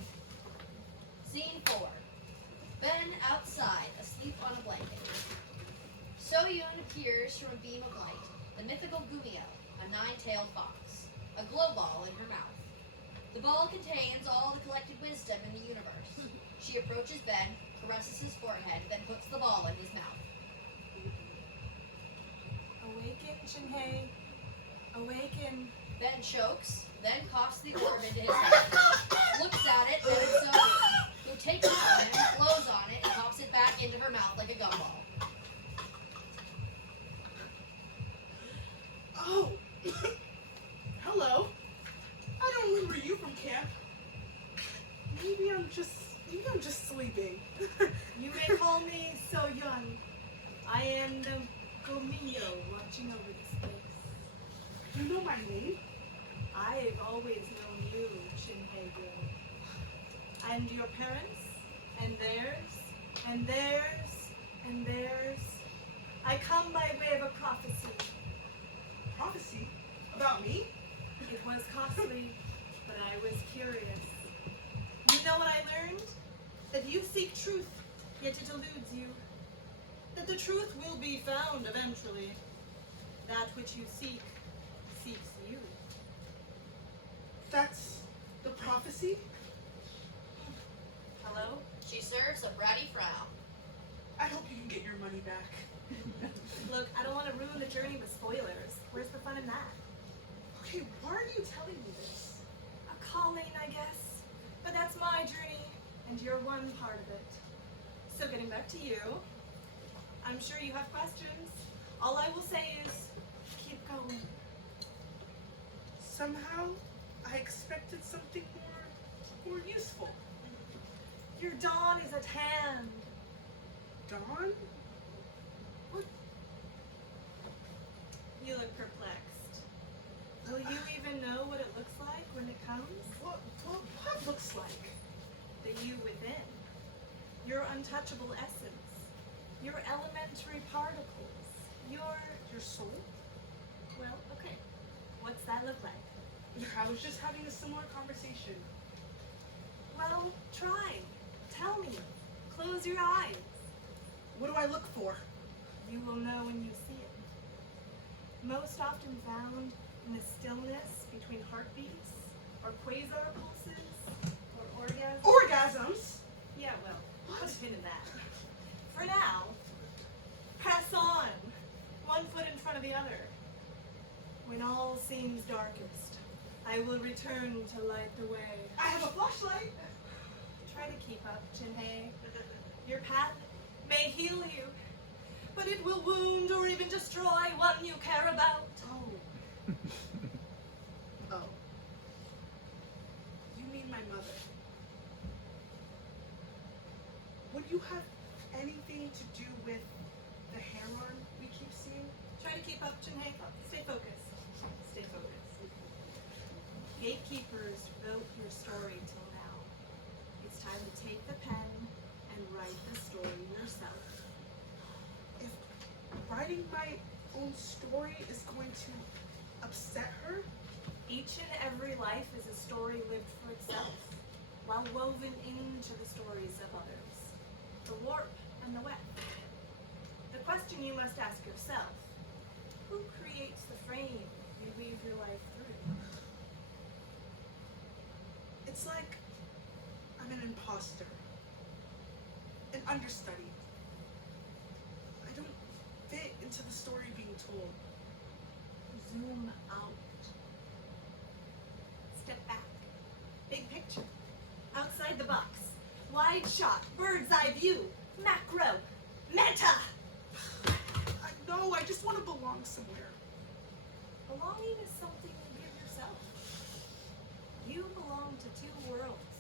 Scene 4. Ben outside, asleep on a blanket. So Yoon appears from a beam of light. The mythical Gumiel, a nine-tailed fox, a glow ball in her mouth. The ball contains all the collected wisdom in the universe. She approaches Ben, caresses his forehead, then puts the ball in his mouth. Awaken, Shinhei. Awaken. Ben chokes, then coughs the orb into his head. Looks at it, then it's so good. Who takes it from him, blows on it, and pops it back into her mouth like a gumball. Oh, hello. I don't remember you from camp. Maybe I'm just sleeping. You may call me So Young. I am the Gomio watching over this place. You know my name? I've always known you, Shinhei girl. And your parents, and theirs, and theirs, and theirs. I come by way of a prophecy. Prophecy? About me? It was costly, but I was curious. You know what I learned? That you seek truth, yet it eludes you. That the truth will be found eventually. That which you seek, seeks you. That's the prophecy? Hello? She serves a bratty frown. I hope you can get your money back. Look, I don't want to ruin the journey with spoilers. Where's the fun in that? Okay, why are you telling me this? A calling, I guess. But that's my journey, and you're one part of it. So getting back to you, I'm sure you have questions. All I will say is, keep going. Somehow, I expected something more useful. Your dawn is at hand. Dawn? What? You look perplexed. Will you even know what it looks like when it comes? What looks like? The you within. Your untouchable essence. Your elementary particles. Your soul? Well, okay. What's that look like? I was just having a similar conversation. Well, try. Tell me. Close your eyes. What do I look for? You will know when you see it. Most often found in the stillness between heartbeats, or quasar pulses, or orgasms. Orgasms? Yeah, well, put a pin in that. For now, press on. One foot in front of the other. When all seems darkest, I will return to light the way. I have a flashlight. Try to keep up, Jinhei. Your path may heal you, but it will wound or even destroy one you care about. Oh. Oh. You mean my mother? Would you have anything to do with the heron we keep seeing? Try to keep up, Jinhei. Stay focused. Stay focused. Gatekeepers wrote your story till now. It's time to take the pen and write the story yourself. If writing my own story is going to upset her, Each and every life is a story lived for itself, while woven into the stories of others. The warp and the weft. The question you must ask yourself, who creates the frame you weave your life through? it's like I'm an imposter, an understudy. I don't fit into the story being told. Zoom out. Step back. Big picture. Outside the box. Wide shot. Bird's eye view. Macro. Meta. No, I just want to belong somewhere. Belonging is something you give yourself. You belong to two worlds,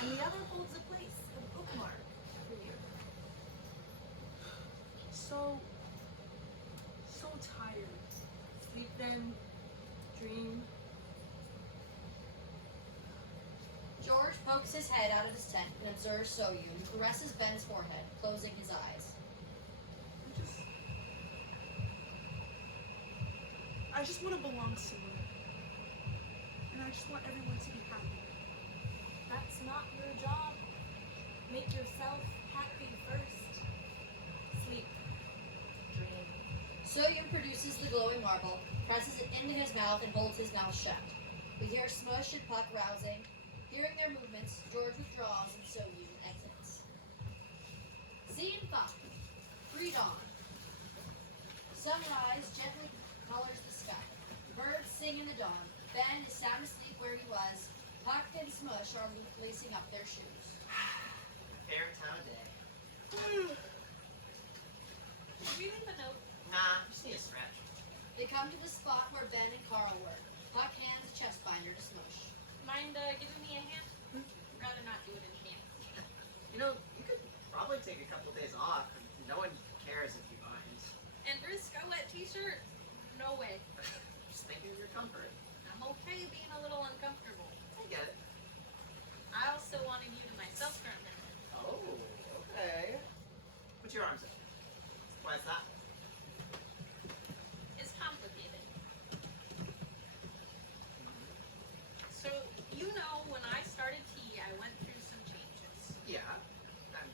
and the other holds a place, a bookmark for you. So tired. Sleep then, dream. George pokes his head out of his tent and observes Soyun, who caresses Ben's forehead, closing his eyes. I just want to belong somewhere. And I just want everyone to be happy. That's not your job. Make yourself happy first. Sleep. Dream. Soyun produces the glowing marble, presses it into his mouth, and holds his mouth shut. We hear Smush and Puck rousing. Hearing their movements, George withdraws and Soyun exits. Scene 5. Pre-dawn. Sunrise gently colors the sky. Birds sing in the dawn. Ben is sound asleep where he was. Puck and Smush are lacing up their shoes. Favorite time of day. Did you leave a note? Nah, just need a stretch. They come to the spot where Ben and Carl work. Puck hands a chest binder to Smush. Mind giving me a hand? Rather not do it in camp. You know, you could probably take a couple days off. No one cares if you mind. And risk a wet t-shirt? No way. Just thinking of your comfort. I'm okay being a little uncomfortable. I get it. I also wanted you to myself for a minute. Oh, okay. Put your arms up. Why is that? It's complicated. So, you know, when I started tea, I went through some changes. Yeah.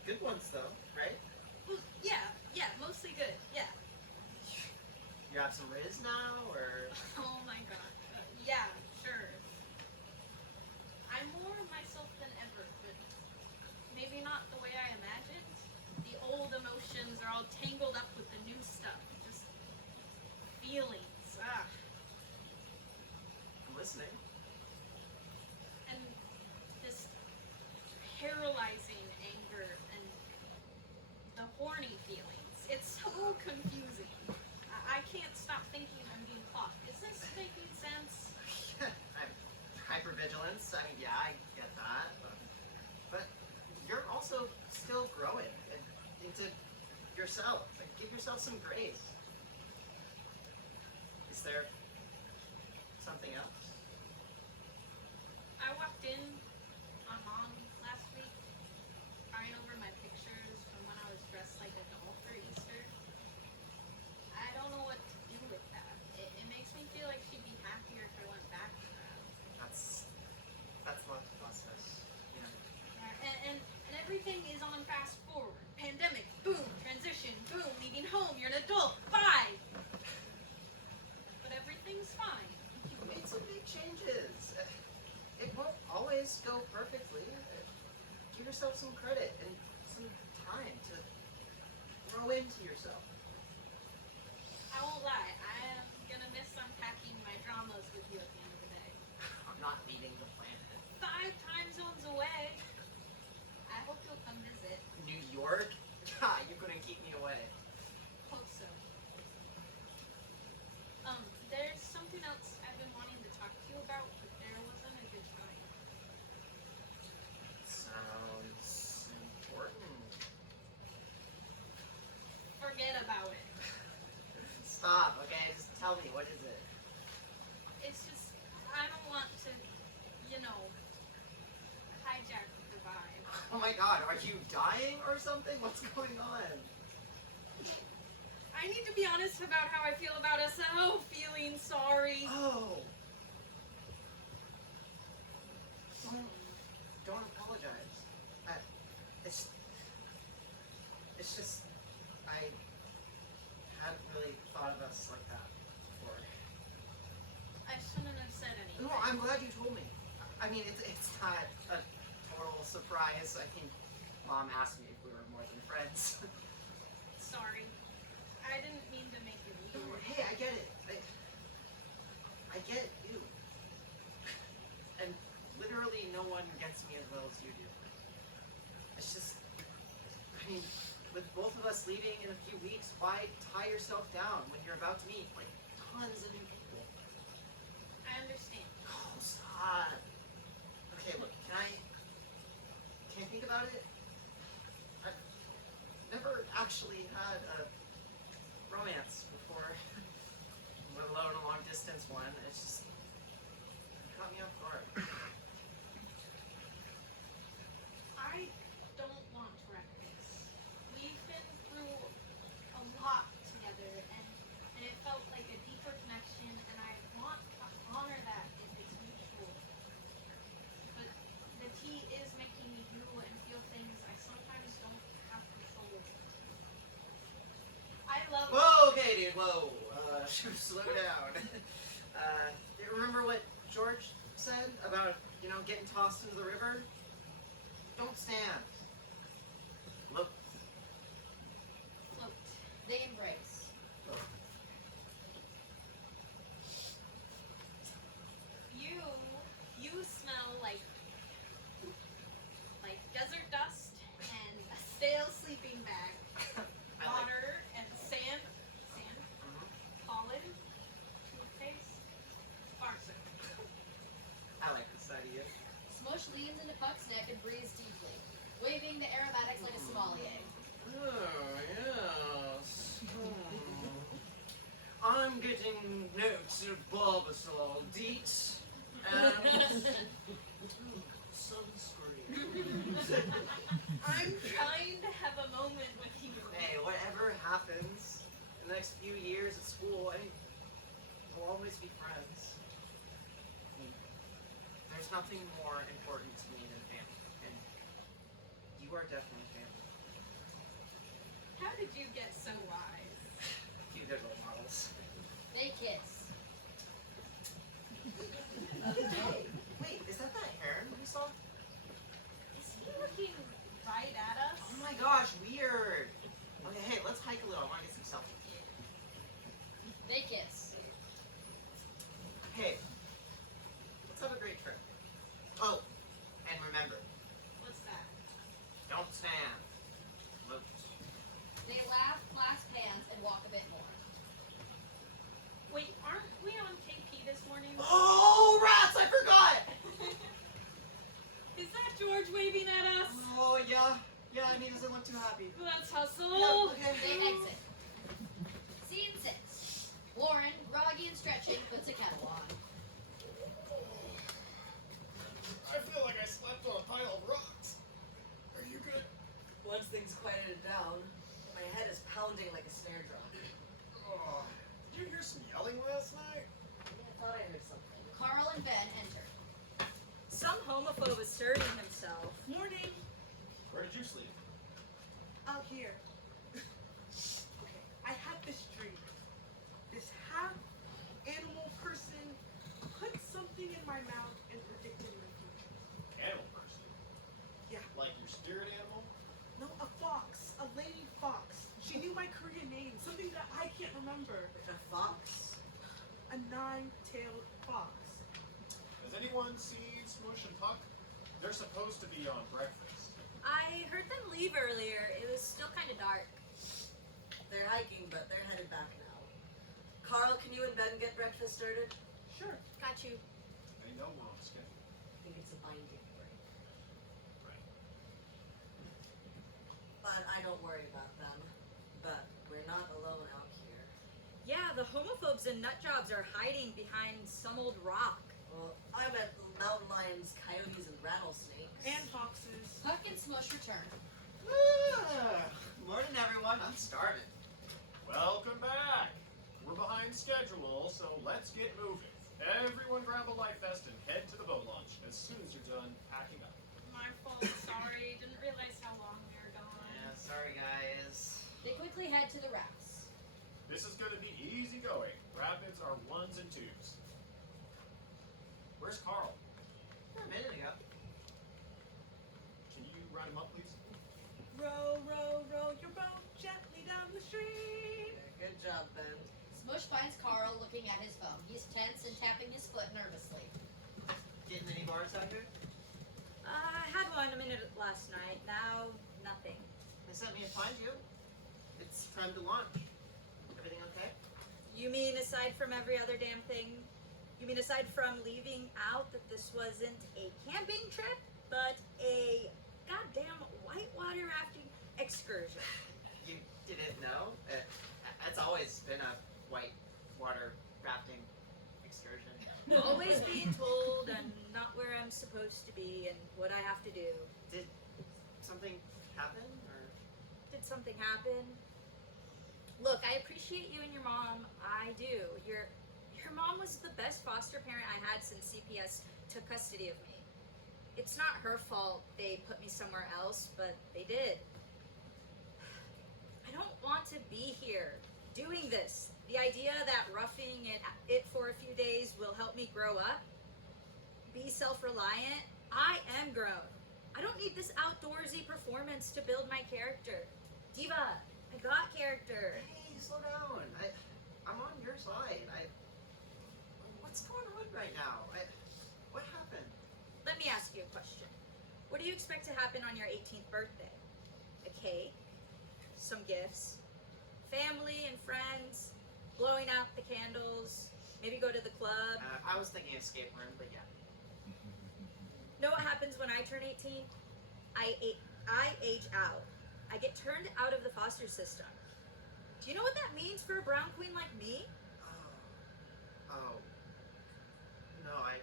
Good ones, though, right? Well, yeah, mostly good, yeah. You have some Riz now, or? Oh my god. Yeah, sure. I'm more myself than ever, but maybe not the way I imagined. The old emotions are all tangled up with the new stuff. Just feelings. I'm listening. And this paralyzing anger and the horny feelings. It's so confusing. I can't stop thinking I'm being caught. Is this making sense? I'm hypervigilance. I mean, yeah, I get that. But you're also still growing into yourself. Like, give yourself some grace. Is there something else? I walked in on Mom last week, crying over my pictures from when I was dressed like a doll for Easter. I don't know what to do with that. It makes me feel like she'd be happier if I went back to that. That's love to process, you know. And everything is on fast forward. Pandemic, boom. Transition, boom. Leaving home, you're an adult. Bye. But everything's fine. You've made some big changes. It won't always go perfectly. Give yourself some credit and some time to grow into yourself. I won't lie. I am gonna miss unpacking my dramas with you at the end of the day. I'm not leaving the planet. 5 time zones away. I hope you'll come visit. New York? God, you couldn't keep me away. Hope so. There's something else I've been wanting to talk to you about, but there wasn't a good time. Sounds important. Forget about it. Stop, okay? Just tell me, what is it? It's just, I don't want to, hijack the vibe. Oh my god, are you dying or something? What's going on? I need to be honest about how I feel about us. Oh, feeling sorry. Oh! Don't apologize. It's just, I hadn't really thought of us like that before. I shouldn't have said anything. No, I'm glad you told me. I mean, it's not a total surprise. I think Mom asked me if we were more than friends. Sorry. I didn't mean to make it weird. Hey, I get it. I get you. And literally no one gets me as well as you do. It's just, I mean, with both of us leaving in a few weeks, why tie yourself down when you're about to meet, like, tons of new people? I understand. Oh, stop. Okay, Okay, look, can I think about it? I've never actually had a romance before, let alone a long distance one. It's just caught me off guard. I don't want to wreck this. We've been through a lot together, and it felt like a deeper connection, and I want to honor that if it's mutual. But the tea is making me do and feel things I sometimes don't have control over. I love Whoa, okay, dude, whoa. Slow down. Remember what George said about, getting tossed into the river? Don't stand. Look. Float. They embrace. You smell like desert dust and a stale sleeping bag, water and sand, pollen, toothpaste, farm circle. I like this idea. Smush leans into Puck's neck and breathes deeply, waving the aromatics like a sommelier. Oh, yes. I'm getting notes of barbasol, deet, and sunscreen. I'm trying to have a moment with you. Hey, whatever happens in the next few years at school, we'll always be friends. There's nothing more important to me than family, and you are definitely family. How did you get so wise? Few good role models. They kiss. Hey, wait, is that heron we saw? Is he looking right at us? Oh my gosh, weird. Okay, hey, let's hike a little. I want to get some selfies. They kiss. Hey, let's have a great trip. Oh, and remember, What's that? don't stand. Look. They laugh, clasp hands, and walk a bit more. Wait, aren't we on KP this morning? Oh, rats! I forgot! Is that George waving at us? Oh, yeah. Yeah, and he doesn't look too happy. Let's hustle. Yeah, okay. They exit. Scene 6. Lauren, groggy and stretching, puts a kettle on. I feel like I slept on a pile of rocks. Are you good? Once things quieted down, my head is pounding like a snare drum. Oh, did you hear some yelling last night? I thought I heard something. Carl and Ben enter. Some homophobe asserting himself. Morning. Where did you sleep? Out here. Okay, I had this dream. This half animal person put something in my mouth and predicted my future. Animal person. Yeah. Like your spirit animal? No, a fox. A lady fox. She knew my Korean name, something that I can't remember. A fox? A nine-tailed fox. Has anyone seen Smush and Puck? They're supposed to be on breakfast. I heard them leave earlier. It was still kind of dark. They're hiking, but they're headed back now. Carl, can you and Ben get breakfast started? Sure. Got you. I know we're on schedule. I think it's a binding break. Right. But I don't worry about them. But we're not alone out here. Yeah, the homophobes and nutjobs are hiding behind some old rock. Well, I meant mountain lions, coyotes, and rattlesnakes. And foxes. Puck and Smush return. Morning, everyone. I'm starving. Welcome back. We're behind schedule, so let's get moving. Everyone grab a life vest and head to the boat launch as soon as you're done packing up. My fault, sorry. Didn't realize how long we were gone. Yeah, sorry, guys. They quickly head to the rafts. This is going to be easy going. Rapids are 1s and 2s. Where's Carl? A minute ago. Can you ride him up, please? Row, row, row your boat gently down the stream. Yeah, good job, Ben. Smush finds Carl looking at his phone. He's tense and tapping his foot nervously. Getting any bars out here? I had one a minute last night. Now, nothing. They sent me to find you. It's time to launch. Everything okay? You mean aside from every other damn thing? You mean aside from leaving out that this wasn't a camping trip, but a goddamn whitewater rafting excursion? You didn't know? It's always been a white water rafting excursion. Always being told I'm not where I'm supposed to be and what I have to do. Did something happen, or? Did something happen? Look, I appreciate you and your mom. I do. Your mom was the best foster parent I had since CPS took custody of me. It's not her fault they put me somewhere else, but they did. I don't want to be here doing this. The idea that roughing it for a few days will help me grow up, be self-reliant. I am grown. I don't need this outdoorsy performance to build my character. Diva, I got character. Hey, slow down. I'm on your side. What's going on right now? What happened? Let me ask you a question. What do you expect to happen on your 18th birthday? A cake, some gifts, family and friends, blowing out the candles, maybe go to the club. I was thinking escape room, but yeah. Know what happens when I turn 18? I age out. I get turned out of the foster system. Do you know what that means for a brown queen like me? Oh. No, I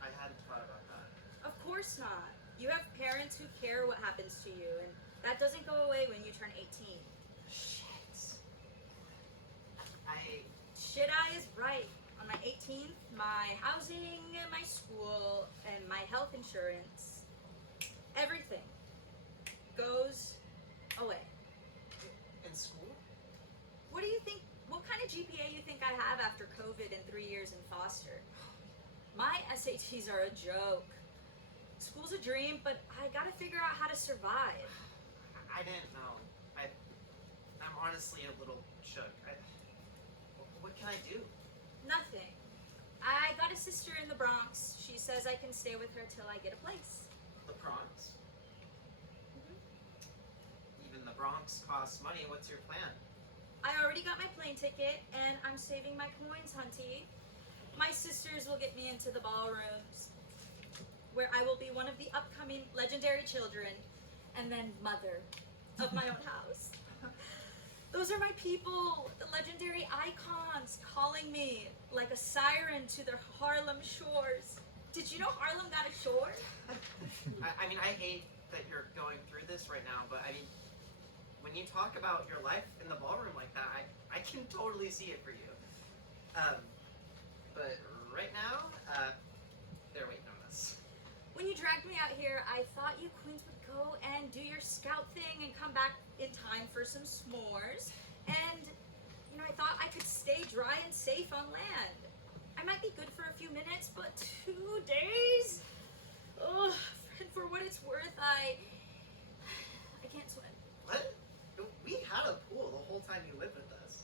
hadn't thought about that. Of course not. You have parents who care what happens to you, and that doesn't go away when you turn 18. Shit. Shit, I is right. On my 18th, my housing, my school, and my health insurance, everything goes away. In school? What do you think, what kind of GPA you think I have after COVID and 3 years in foster? My SATs are a joke. School's a dream, but I gotta figure out how to survive. I didn't know. I'm honestly a little shook. What can I do? Nothing. I got a sister in the Bronx. She says I can stay with her till I get a place. The Bronx? Even the Bronx costs money. What's your plan? I already got my plane ticket, and I'm saving my coins, hunty. My sisters will get me into the ballrooms, where I will be one of the upcoming legendary children, and then mother of my own house. Those are my people, the legendary icons, calling me like a siren to their Harlem shores. Did you know Harlem got a shore? I mean, I hate that you're going through this right now, but I mean, when you talk about your life in the ballroom like that, I can totally see it for you. But right now, they're waiting on us. When you dragged me out here, I thought you queens would go and do your scout thing and come back in time for some s'mores. And, you know, I thought I could stay dry and safe on land. I might be good for a few minutes, but 2 days? Ugh, and for what it's worth, I can't swim. What? We had a pool the whole time you lived with us.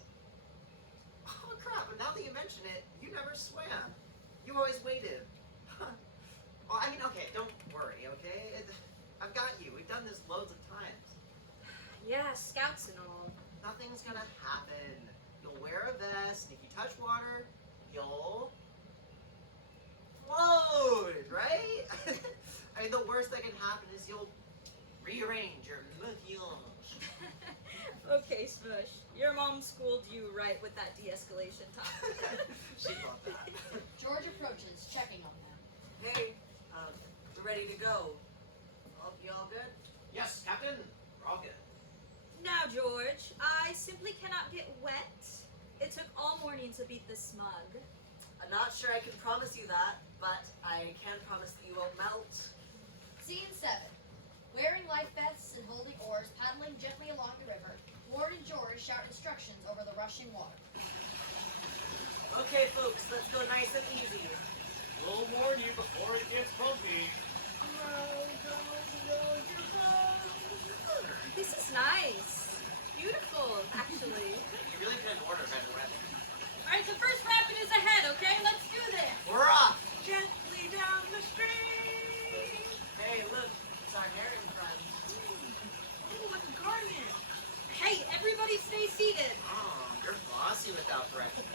Oh crap, but now that you mention it, you never swam. You always waited. Well, I mean, okay, don't worry, okay? I've got you. We've done this loads of times. Yeah, scouts and all. Nothing's gonna happen. You'll wear a vest, and if you touch water, you'll float, right? I mean, the worst that can happen is you'll rearrange your maquillage. Okay, Smush. Your mom schooled you right with that de-escalation talk. She loved that. George approaches, checking on them. Hey, we're ready to go. You all good? Yes, Captain. We're all good. Now, George, I simply cannot get wet. It took all morning to beat this smug. I'm not sure I can promise you that, but I can promise that you won't melt. Scene 7. Wearing life vests and holding oars, paddling gently along the river, Ward and George shout instructions over the rushing water. Okay, folks, let's go nice and easy. We'll warn you before it gets bumpy. This is nice. Beautiful, actually. You really couldn't order better weather. Alright, the first rapid is ahead, okay? Let's do this! We're off! Gently down the stream. Hey, look, it's our herring friend. Oh, like a garden. Hey, everybody stay seated. Oh, you're bossy without breakfast.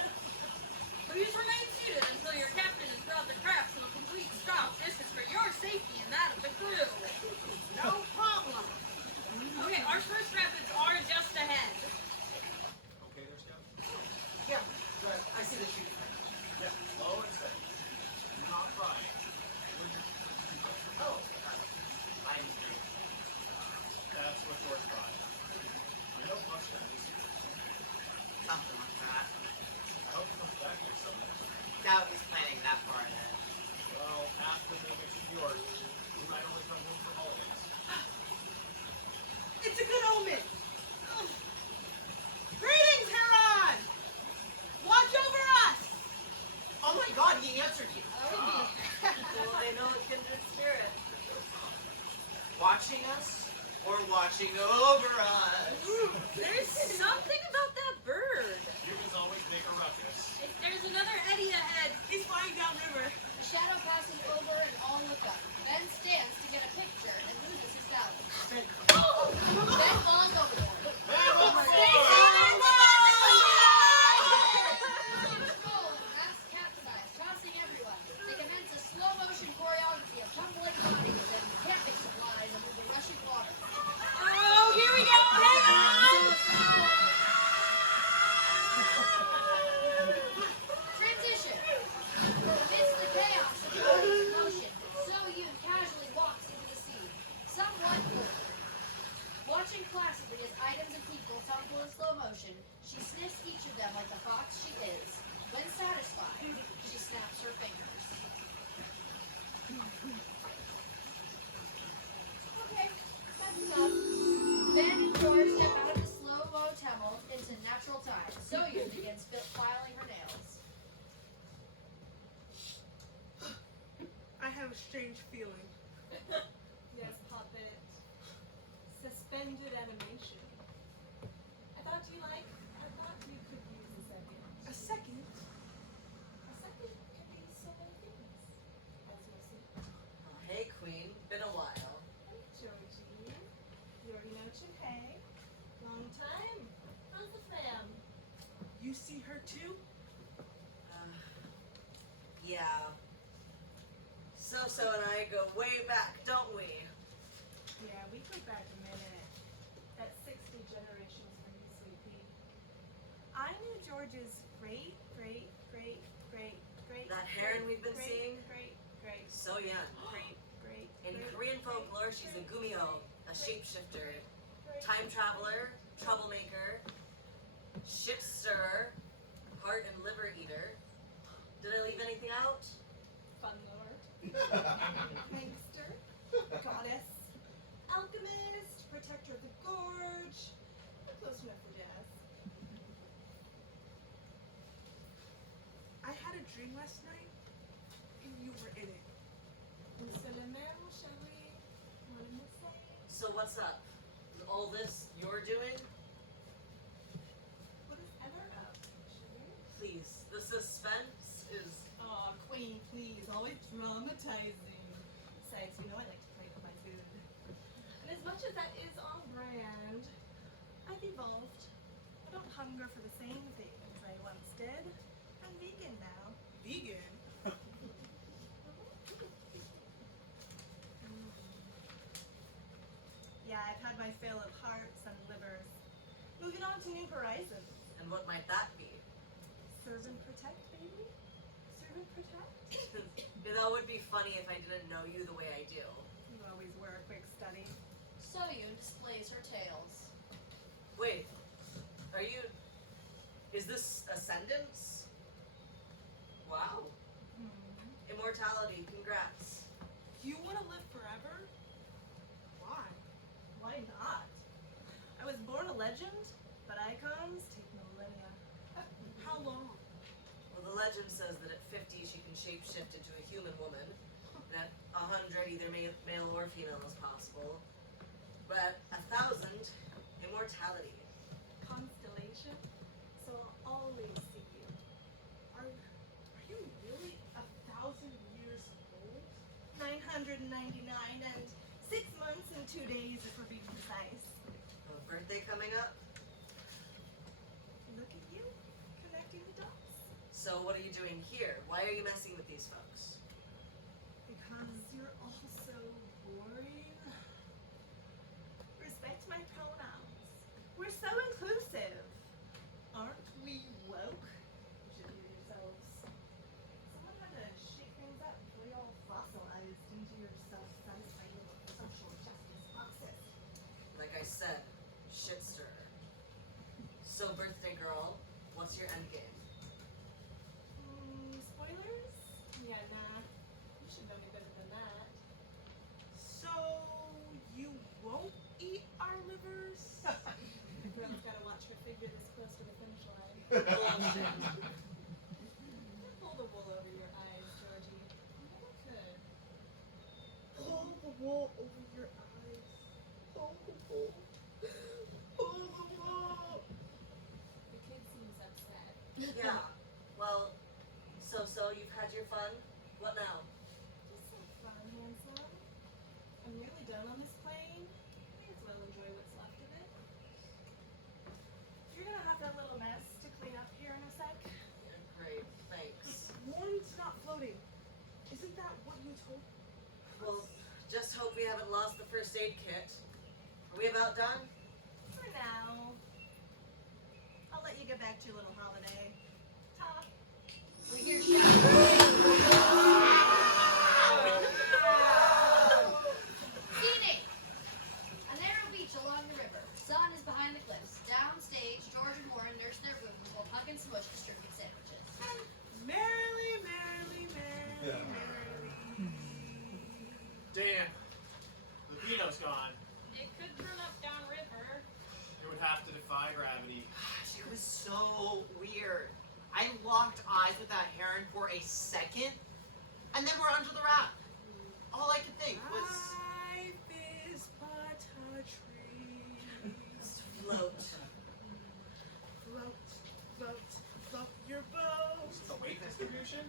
Please remain seated until your captain has brought the craft to a complete stop. This is for your safety and that of the crew. No problem. Okay, our first rapids are just ahead. Okay there, Scout? Yeah, but I see the shooting. Yeah, slow and steady. Do not cry. Oh, I'm great. That's what George thought. I hope mustaches. Something like that. I hope he comes back here someday. Doubt he's planning that far ahead. Well, after the mix of yours, we might only come home for holidays. It's a good omen. Greetings, Heron. Watch over us. Oh my god, he answered you. Well, I know a kindred spirit. Watching us or watching over us? There's something about that bird. Humans always make a ruckus. There's another eddy ahead. He's flying downriver. A shadow passes over and all look up. Ben stands to get a picture and loses his balance. Ben falls overboard. Roll and mass capsize, tossing everyone. They commence a slow motion choreography of tumbling bodies and camping supplies under the rushing water. Oh, here we go. Hang on. Transition. Amidst the chaos of body's motion, So Yoon casually walks into the sea, somewhat bored. Watching placidly as items and people tumble in slow motion, she sniffs each of them like the fox she is. When satisfied, she snaps her fingers. Okay, that's enough. Ben and George step out of the slow-mo tumult into natural time. So Yoon begins filing her nails. I have a strange feeling. Yes, puppet. Suspended animation. I thought you could use a second. A second? A second can be so many things. As you'll see. Hey, Queen. Been a while. Hey, Georgie. You already know Chimay. Long time. How's the fam? You see her too? Yeah. So and I go way back, don't we? Yeah, we go back a minute. That's 60 generations for you, sweetie. I knew George's great. That heron we've been seeing? Great. So young. In Korean folklore, she's a gumio, a shapeshifter, time traveler, troublemaker, ship stirrer, heart and liver eater. Did I leave anything out? Fun lord. Prankster. Goddess. Alchemist. Protector of the gorge. Close enough for jazz. I had a dream last night, and you were in it. Nous sommes les mêmes, mon chéri. What am I saying? So what's up? Is all this you're doing? What is ever up, chéri? Please, the suspense is... Aw, queen, please. Always dramatizing. Besides, you know I like to play with my food. And as much as that is on brand, I've evolved. I don't hunger for the same things I once did. I'm vegan now. Vegan? Yeah, I've had my fill of hearts and livers. Moving on to new horizons. And what might that be? Serve and protect, baby. Serve and protect. That would be funny if I didn't know you the way I do. You always were a quick study. So Yoon displays her tails. Wait, are you... Is this Ascendance? Wow. Immortality, congrats. You want to live forever? Why? Why not? I was born a legend, but icons take millennia. How long? Well, the legend says that at 50 she can shapeshift into a human woman. And at 100 either male or female is possible. But at 1,000, immortality. Constellation, so I'll always see you. Are you really 1,000 years old? 999 and 6 months and 2 days if we're being precise. A birthday coming up? Look at you, connecting the dots. So So what are you doing here? Why are you messing with these folks? Because you're all so boring. Respect my pronouns. We're so inclusive. Aren't we woke? You should hear yourselves. Someone had to shake things up before you all fossilized into your self-satisfied little social justice boxes. Like I said, shit stirrer. So birthday girl, what's your end game? Spoilers? Yeah, nah. You should know me better than that. So you won't eat our livers? Girl's gotta watch her figure this close to the finish line. Bullshit. Pull the wool over your eyes, Georgie. You never could. Pull the wool over your eyes. Pull the wool. Pull the wool. The kid seems upset. Yeah. Well, so you've had your fun. What now? Just some fun, handsome. I'm nearly done on this plane. May as well enjoy what's left of it. You're gonna have that little mess to clean up here in a sec. Great, thanks. One's not floating. Isn't that what you told? Well, just hope we haven't lost the first aid kit. Are we about done? For now. I'll let you get back to your little holiday. Ta. We hear shouting. Scene 8. A narrow beach along the river. Sun is behind the cliffs. Downstage, George and Warren nurse their wounds while Puck and Smush distribute sandwiches. Merrily, merrily, merrily, merrily. Damn. Lupino's gone. It could turn up downriver. It would have to defy gravity. Gosh, it was so weird. I locked eyes with that heron for a second, and then we're under the raft. All I could think was, Life is but a tree. Just float. Float, float, float your boat. The weight distribution?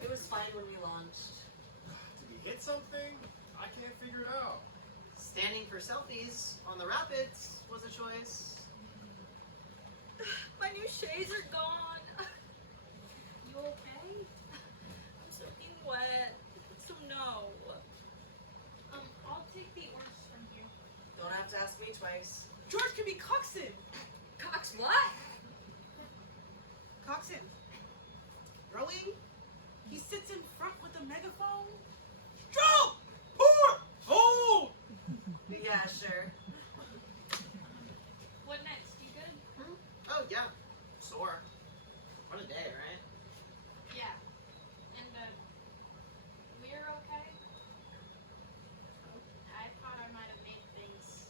It was fine when we launched. Did we hit something? I can't figure it out. standing for selfies on the rapids was a choice. My new shades are gone. You okay? I'm soaking wet. So no. I'll take the oars from you. Don't have to ask me twice. George can be coxswain. Cox what? Coxswain. Rowing. He sits in front with a megaphone. Stroke! Pour! Hold! Yeah, sure. What next? You good? Oh yeah, sore. What a day, right? Yeah. And we're okay? I thought I might have made things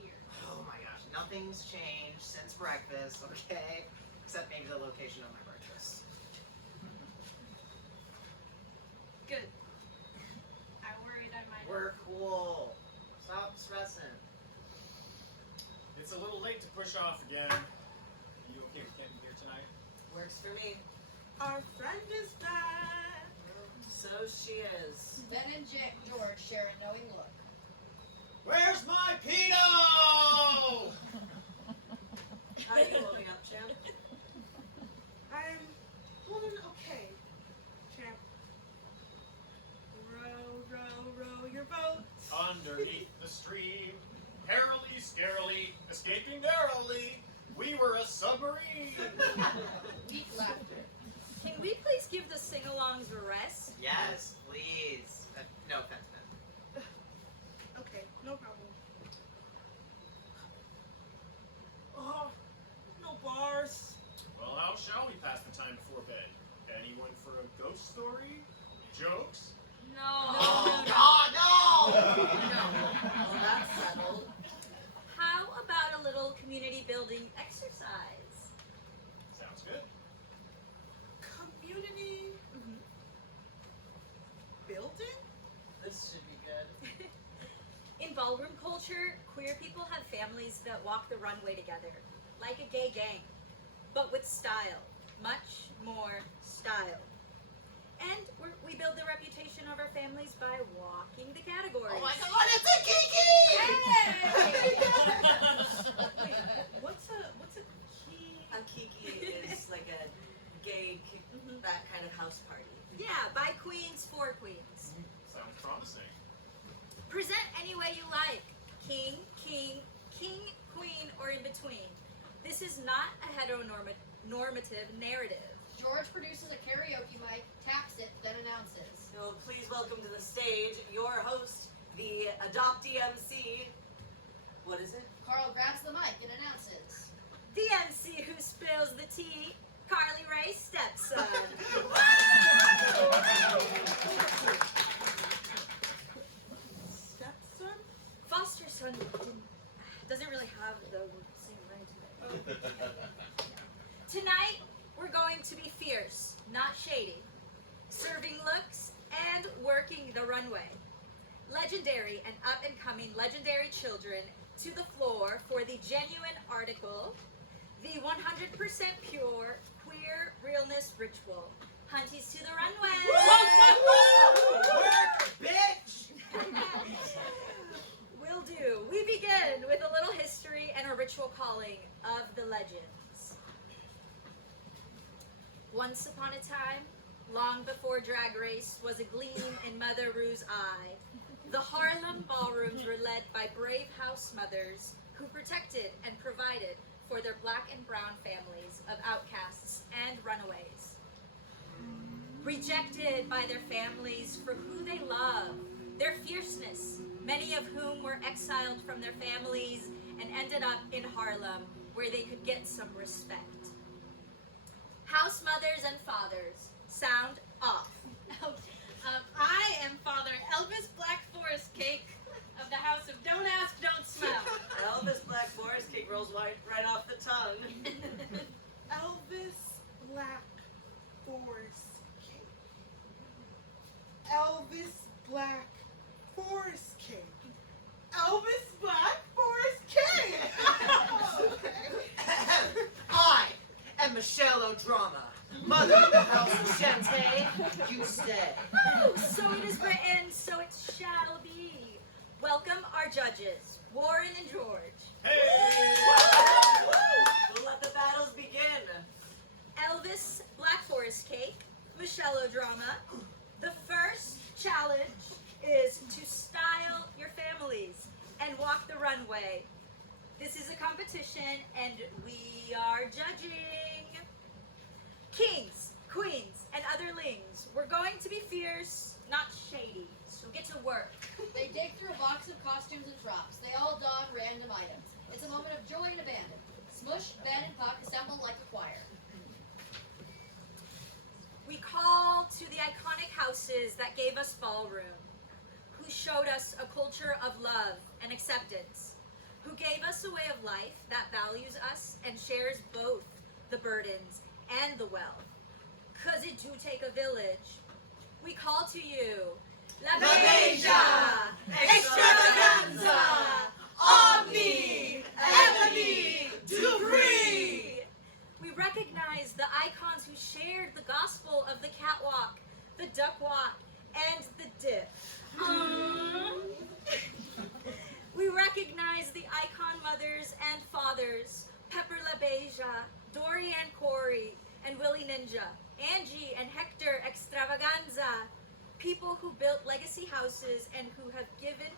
weird. Oh my gosh, nothing's changed since breakfast, okay? Except maybe the location of my breakfast. Good. I worried I might We're cool. Stop stressing. It's a little late to push off again. Are you okay with getting here tonight? Works for me. Our friend is back. So she is. Ben and George share a knowing look. Where's my Pino? How are you holding up, champ? I'm holding okay, champ. Row, row, row your boat. Underneath the stream, hairily, scarily, escaping narrowly, we were a submarine. Weak laughter. Can we please give the sing-alongs a rest? Yes, please. No offense, Ben. Okay, no problem. Oh, no bars. Well, how shall we pass the time before bed? Anyone for a ghost story? Jokes? No. Oh God, no! Well, that's settled. How about a little community building exercise? Sounds good. Community building? This should be good. In ballroom culture, queer people have families that walk the runway together, like a gay gang, but with style, much more style. And we build the reputation of our families by walking the categories. Oh my God, it's a kiki! Wait, what's a key? A kiki is like a gay way you like. King, king, king, queen, or in between. This is not a heteronormative narrative. George produces a karaoke mic, taps it, then announces. So please welcome to the stage your host, the adoptee MC. What is it? Carl grabs the mic and announces. The MC who spills the tea, Carly Rae's stepson. Stepson? Foster son doesn't really have the same ring today. Tonight, we're going to be fierce, not shady. Serving looks and working the runway. Legendary and up-and-coming legendary children to the floor for the genuine article, the 100% pure queer realness ritual. Hunties to the runway! Work, bitch! Will do. We begin with a little history and a ritual calling of the legends. Once upon a time, long before Drag Race was a gleam in Mother Rue's eye, the Harlem ballrooms were led by brave house mothers who protected and provided for their black and brown families of outcasts and runaways. Rejected by their families for who they love, their fierceness, many of whom were exiled from their families and ended up in Harlem where they could get some respect. House mothers and fathers, sound off. I am Father Elvis Black Forest Cake of the House of Don't Ask, Don't Smell. Elvis Black Forest Cake rolls right off the tongue. Elvis Black Forest Cake. Elvis Black Forest Cake. Elvis Black Forest Cake! I am Michelle O'Drama, mother of the house of Shantae. You stay. Oh, so it is written, so it shall be. Welcome our judges, Warren and George. We'll let the battles begin. Elvis Black Forest Cake, Michelle O'Drama. The first challenge is to style your families and walk the runway. This is a competition and we are judging. Kings, queens, and otherlings, we're going to be fierce, not shady. So get to work. They dig through a box of costumes and props. They all don random items. It's a moment of joy and abandon. Smush, Ben, and Puck assemble like a choir. We call to the iconic houses that gave us ballroom, who showed us a culture of love and acceptance, who gave us a way of life that values us and shares both the burdens and the wealth. 'Cause it do take a village. We call to you, La Beja, Extravaganza, Omni, Ebony, Dupree. We recognize the icons who shared the gospel of the catwalk, the duck walk, and the dip. We recognize the icon mothers and fathers, Pepper LaBeija, Dorian Corey, and Willie Ninja, Angie and Hector Extravaganza, people who built legacy houses and who have given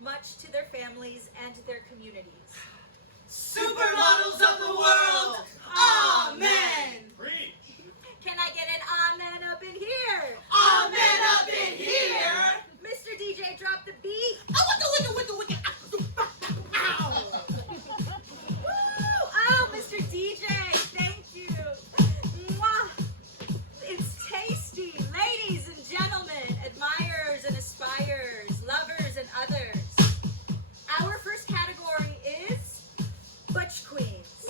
much to their families and their communities. Supermodels of the world! Amen! Preach! Can I get an amen up in here? Amen up in here! Mr. DJ, drop the beat. Ow! Oh, Mr. DJ, thank you. Mwah. It's tasty. Ladies and gentlemen, admirers and aspirers, lovers and others. Our first category is Butch Queens.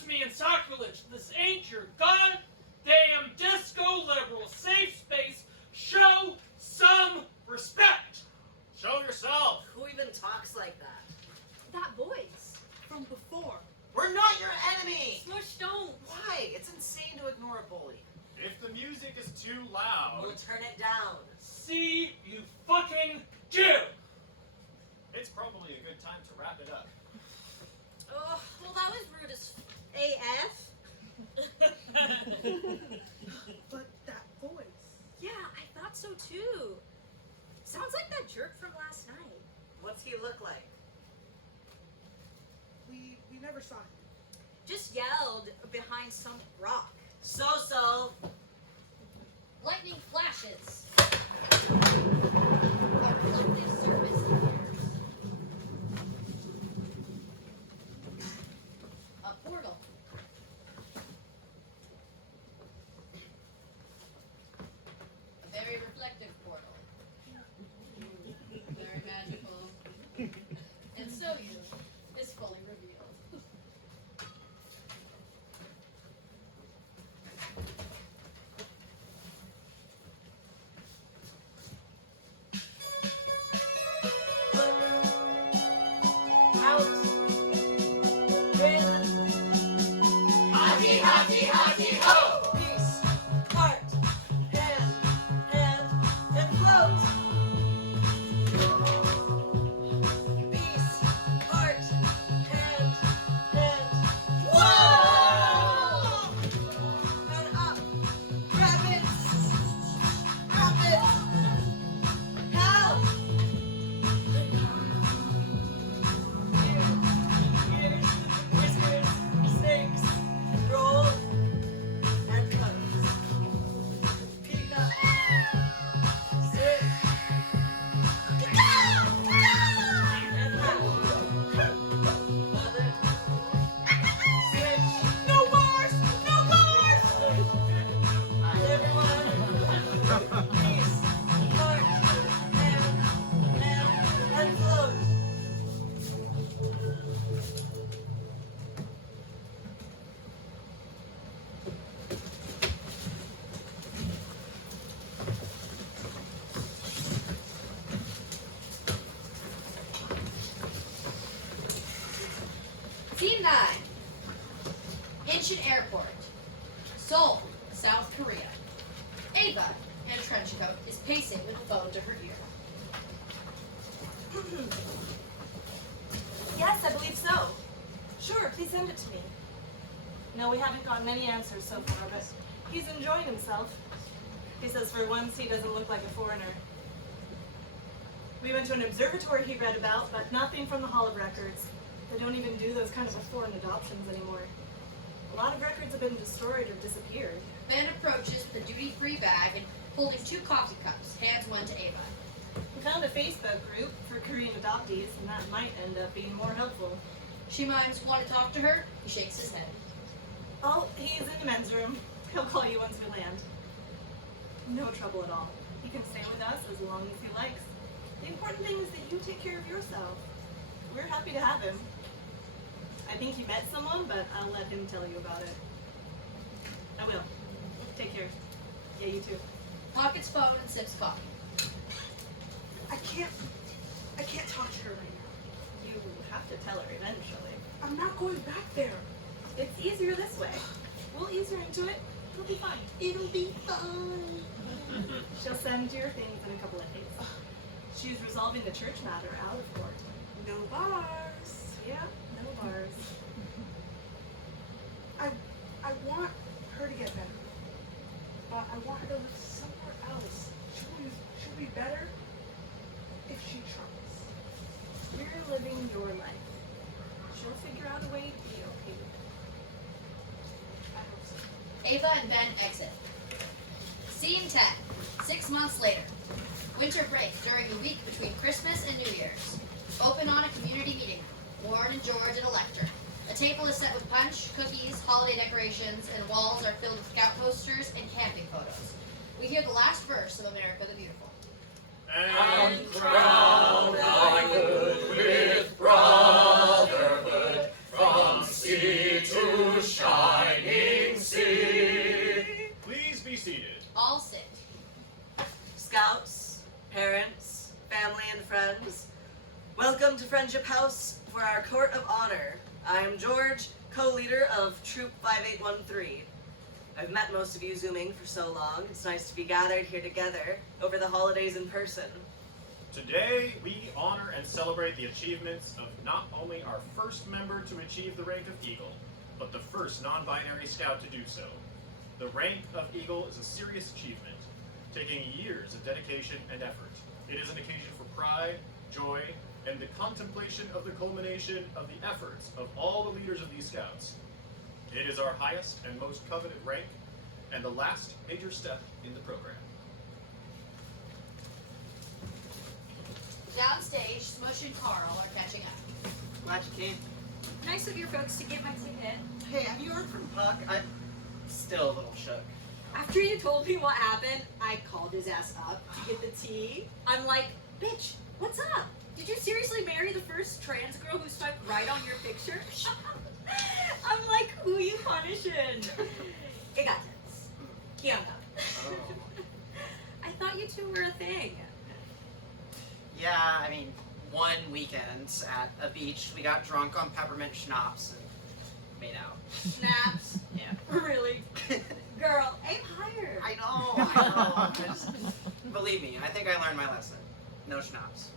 blasphemy and sacrilege. This ain't your goddamn disco liberal safe space. Show some respect. Show yourself. Who even talks like that? That voice. From before. We're not your enemy! Smush, don't. Why? It's insane to ignore a bully. If the music is too loud, We'll turn it down. See, you fucking do. it's probably a good time to wrap it up. Oh, well, that was rude as AF. But that voice. Yeah, I thought so too. Sounds like that jerk from last night. What's he look like? We never saw him. Just yelled behind some rock. So. Lightning flashes. A reflective surface appears. A portal. A very reflective portal. Very magical. And so you is fully revealed. Out. In. Hockey, hockey, hockey, ho! Peace. Heart. Hand. And float. Peace. Heart. Hand. Whoa! And up. Grab it. Help! Ears, whiskers, snakes, roll, and cut. Peek up. Sit. And laugh. Hold it. Switch. No bars! No bars! Everyone. Peace. Heart. Hand. And float. Scene 9. Incheon Airport. Seoul, South Korea. Ava, in a trench coat, is pacing with a phone to her ear. Yes, I believe so. Sure, please send it to me. No, we haven't gotten any answers so far, but he's enjoying himself. He says for once he doesn't look like a foreigner. We went to an observatory he read about, but nothing from the Hall of Records. They don't even do those kind of foreign adoptions anymore. A lot of records have been destroyed or disappeared. Ben approaches with a duty-free bag and holding 2 coffee cups, hands one to Ava. We found a Facebook group for Korean adoptees, and that might end up being more helpful. She mimes want to talk to her. He shakes his head. Oh, he's in the men's room. He'll call you once we land. No trouble at all. He can stay with us as long as he likes. The important thing is that you take care of yourself. We're happy to have him. I think he met someone, but I'll let him tell you about it. I will. Take care. Yeah, you too. Pockets phone and sips coffee. I can't talk to her right now. You have to tell her eventually. I'm not going back there. It's easier this way. We'll ease her into it. It'll be fine. It'll be fine. She'll send your things in a couple of days. She's resolving the church matter out of court. No bars. Yeah, no bars. I want her to get better. But I want her to live somewhere else. She'll be better if she tries. You're living your life. She'll figure out a way to be okay. I hope so. Ava and Ben exit. Scene 10. 6 months later. Winter break during the week between Christmas and New Year's. Open on a community meeting room. Warren and George at a lectern. A table is set with punch, cookies, holiday decorations, and walls are filled with scout posters and camping photos. We hear the last verse of America the Beautiful. And crown thy good with brotherhood from sea sea to shining sea. Please be seated. All sit. Scouts, parents, family, and friends, welcome to Friendship House for our Court of Honor. I am George, co-leader of Troop 5813. I've met most of you Zooming for so long. It's nice to be gathered here together over the holidays in person. Today, we honor and celebrate the achievements of not only our first member to achieve the rank of Eagle, but the first non-binary scout to do so. The rank of Eagle is a serious achievement, taking years of dedication and effort. It is an occasion for pride, joy, and the contemplation of the culmination of the efforts of all the leaders of these scouts. It is our highest and most coveted rank, and the last major step in the program. Downstage, Smush and Carl are catching up. Glad you came. Nice of your folks to get my ticket. Hey, have you heard from Puck? I'm still a little shook. After you told me what happened, I called his ass up to get the tea. I'm like, bitch, what's up? Did you seriously marry the first trans girl who swiped right on your picture? I'm like, who you punishing? It got tense. He hung up. Oh. I thought you two were a thing. Yeah, I mean, one weekend at a beach, we got drunk on peppermint schnapps and made out. Snaps. Yeah. Really? Girl, aim higher. I know. Believe me, I think I learned my lesson. No schnapps.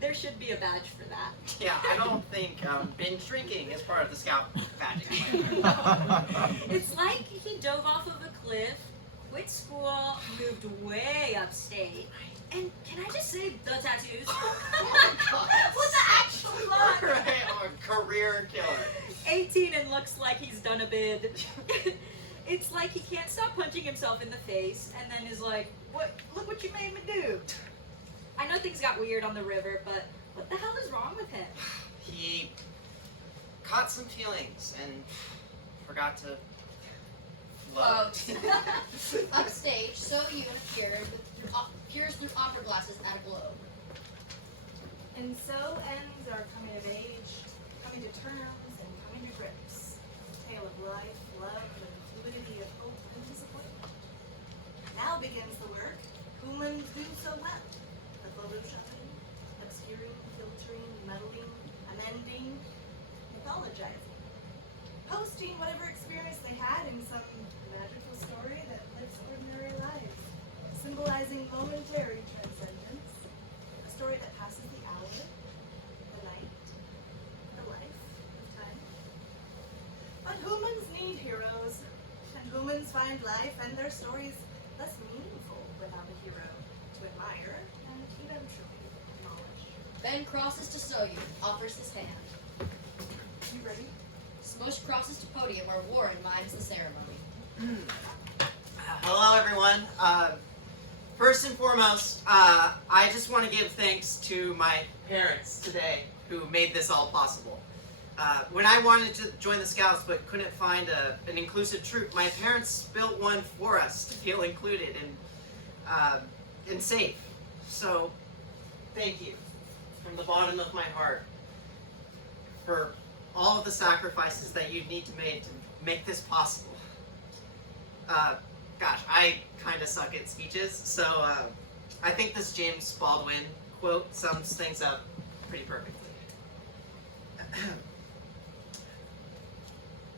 There should be a badge for that. Yeah, I don't think binge drinking is part of the scout badging. It's like he dove off of a cliff, quit school, moved way upstate, and can I just say the tattoos? What the actual fuck? Right, I'm a career killer. 18 and looks like he's done a bid. It's like he can't stop punching himself in the face, and then is like, "What? Look what you made me do." I know things got weird on the river, but what the hell is wrong with him? He caught some feelings and forgot to float. Upstage, So Yoon peers through opera glasses at a globe. And so ends our coming of age, coming to terms, and coming to grips. Tale of life, love, and the fluidity of hope and disappointment. Now begins the work humans do so well. The photoshopping, obscuring, filtering, meddling, amending, mythologizing. Posting whatever experience they had in some magical story that lives ordinary lives. Symbolizing momentary transcendence. A story that passes the hour, the night, the life of time. But humans need heroes, and humans find life and their stories less meaningful without a hero to admire and eventually acknowledge. Ben crosses to So Yoon, offers his hand. You ready? Smush crosses to podium where Warren mimes the ceremony. Hello, everyone. First and foremost, I just want to give thanks to my parents today who made this all possible. When I wanted to join the Scouts but couldn't find an inclusive troop, my parents built one for us to feel included and safe. So, thank you from the bottom of my heart for all of the sacrifices that you need to make this possible. Gosh, I kind of suck at speeches, so I think this James Baldwin quote sums things up pretty perfectly.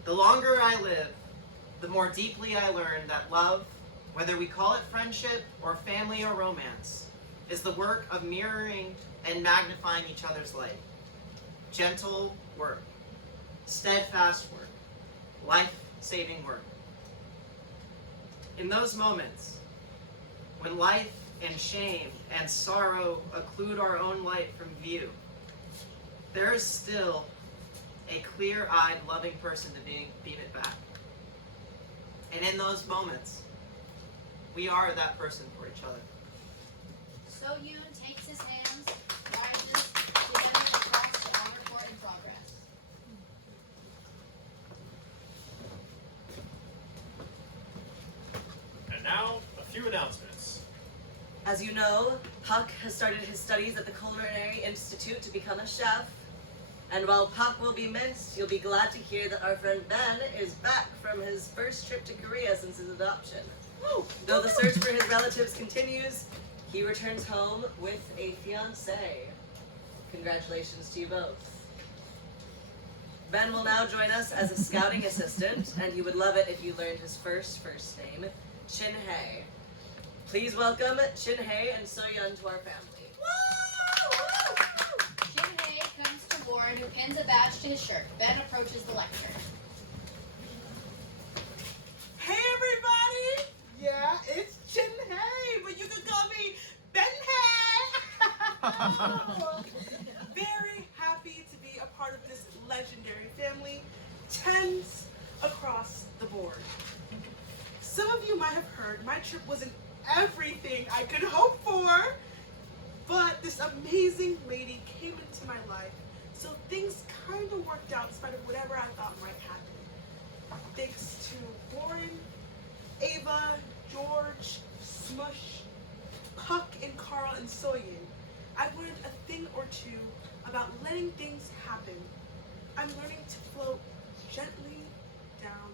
The longer I live, the more deeply I learn that love, whether we call it friendship or family or romance, is the work of mirroring and magnifying each other's light. Gentle work, steadfast work, life-saving work. In those moments, when life and shame and sorrow occlude our own light from view, there is still a clear-eyed, loving person to beam it back. And in those moments, we are that person for each other. So Yoon takes his hands, rises together across the honor court in progress. And now, a few announcements. As you know, Puck has started his studies at the Culinary Institute to become a chef. And while Puck will be missed, you'll be glad to hear that our friend Ben is back from his first trip to Korea since his adoption. Though the search for his relatives continues, he returns home with a fiancée. Congratulations to you both. Ben will now join us as a scouting assistant, and he would love it if you learned his first name, Chin Hae. Please welcome Chin Hae and Soyeon to our family. Chin Hae comes to Warren, who pins a badge to his shirt. Ben approaches the lectern. Hey everybody! Yeah, it's Chin Hae, but you can call me Ben Hae! Very happy to be a part of this legendary family. 10s across the board. Some of you might have heard my trip wasn't everything I could hope for, but this amazing lady came into my life, so things kind of worked out in spite of whatever I thought might happen. Thanks to Warren, Ava, George, Smush, Puck, and Carl, and Soyeon, I've learned a thing or two about letting things happen. I'm learning to float gently down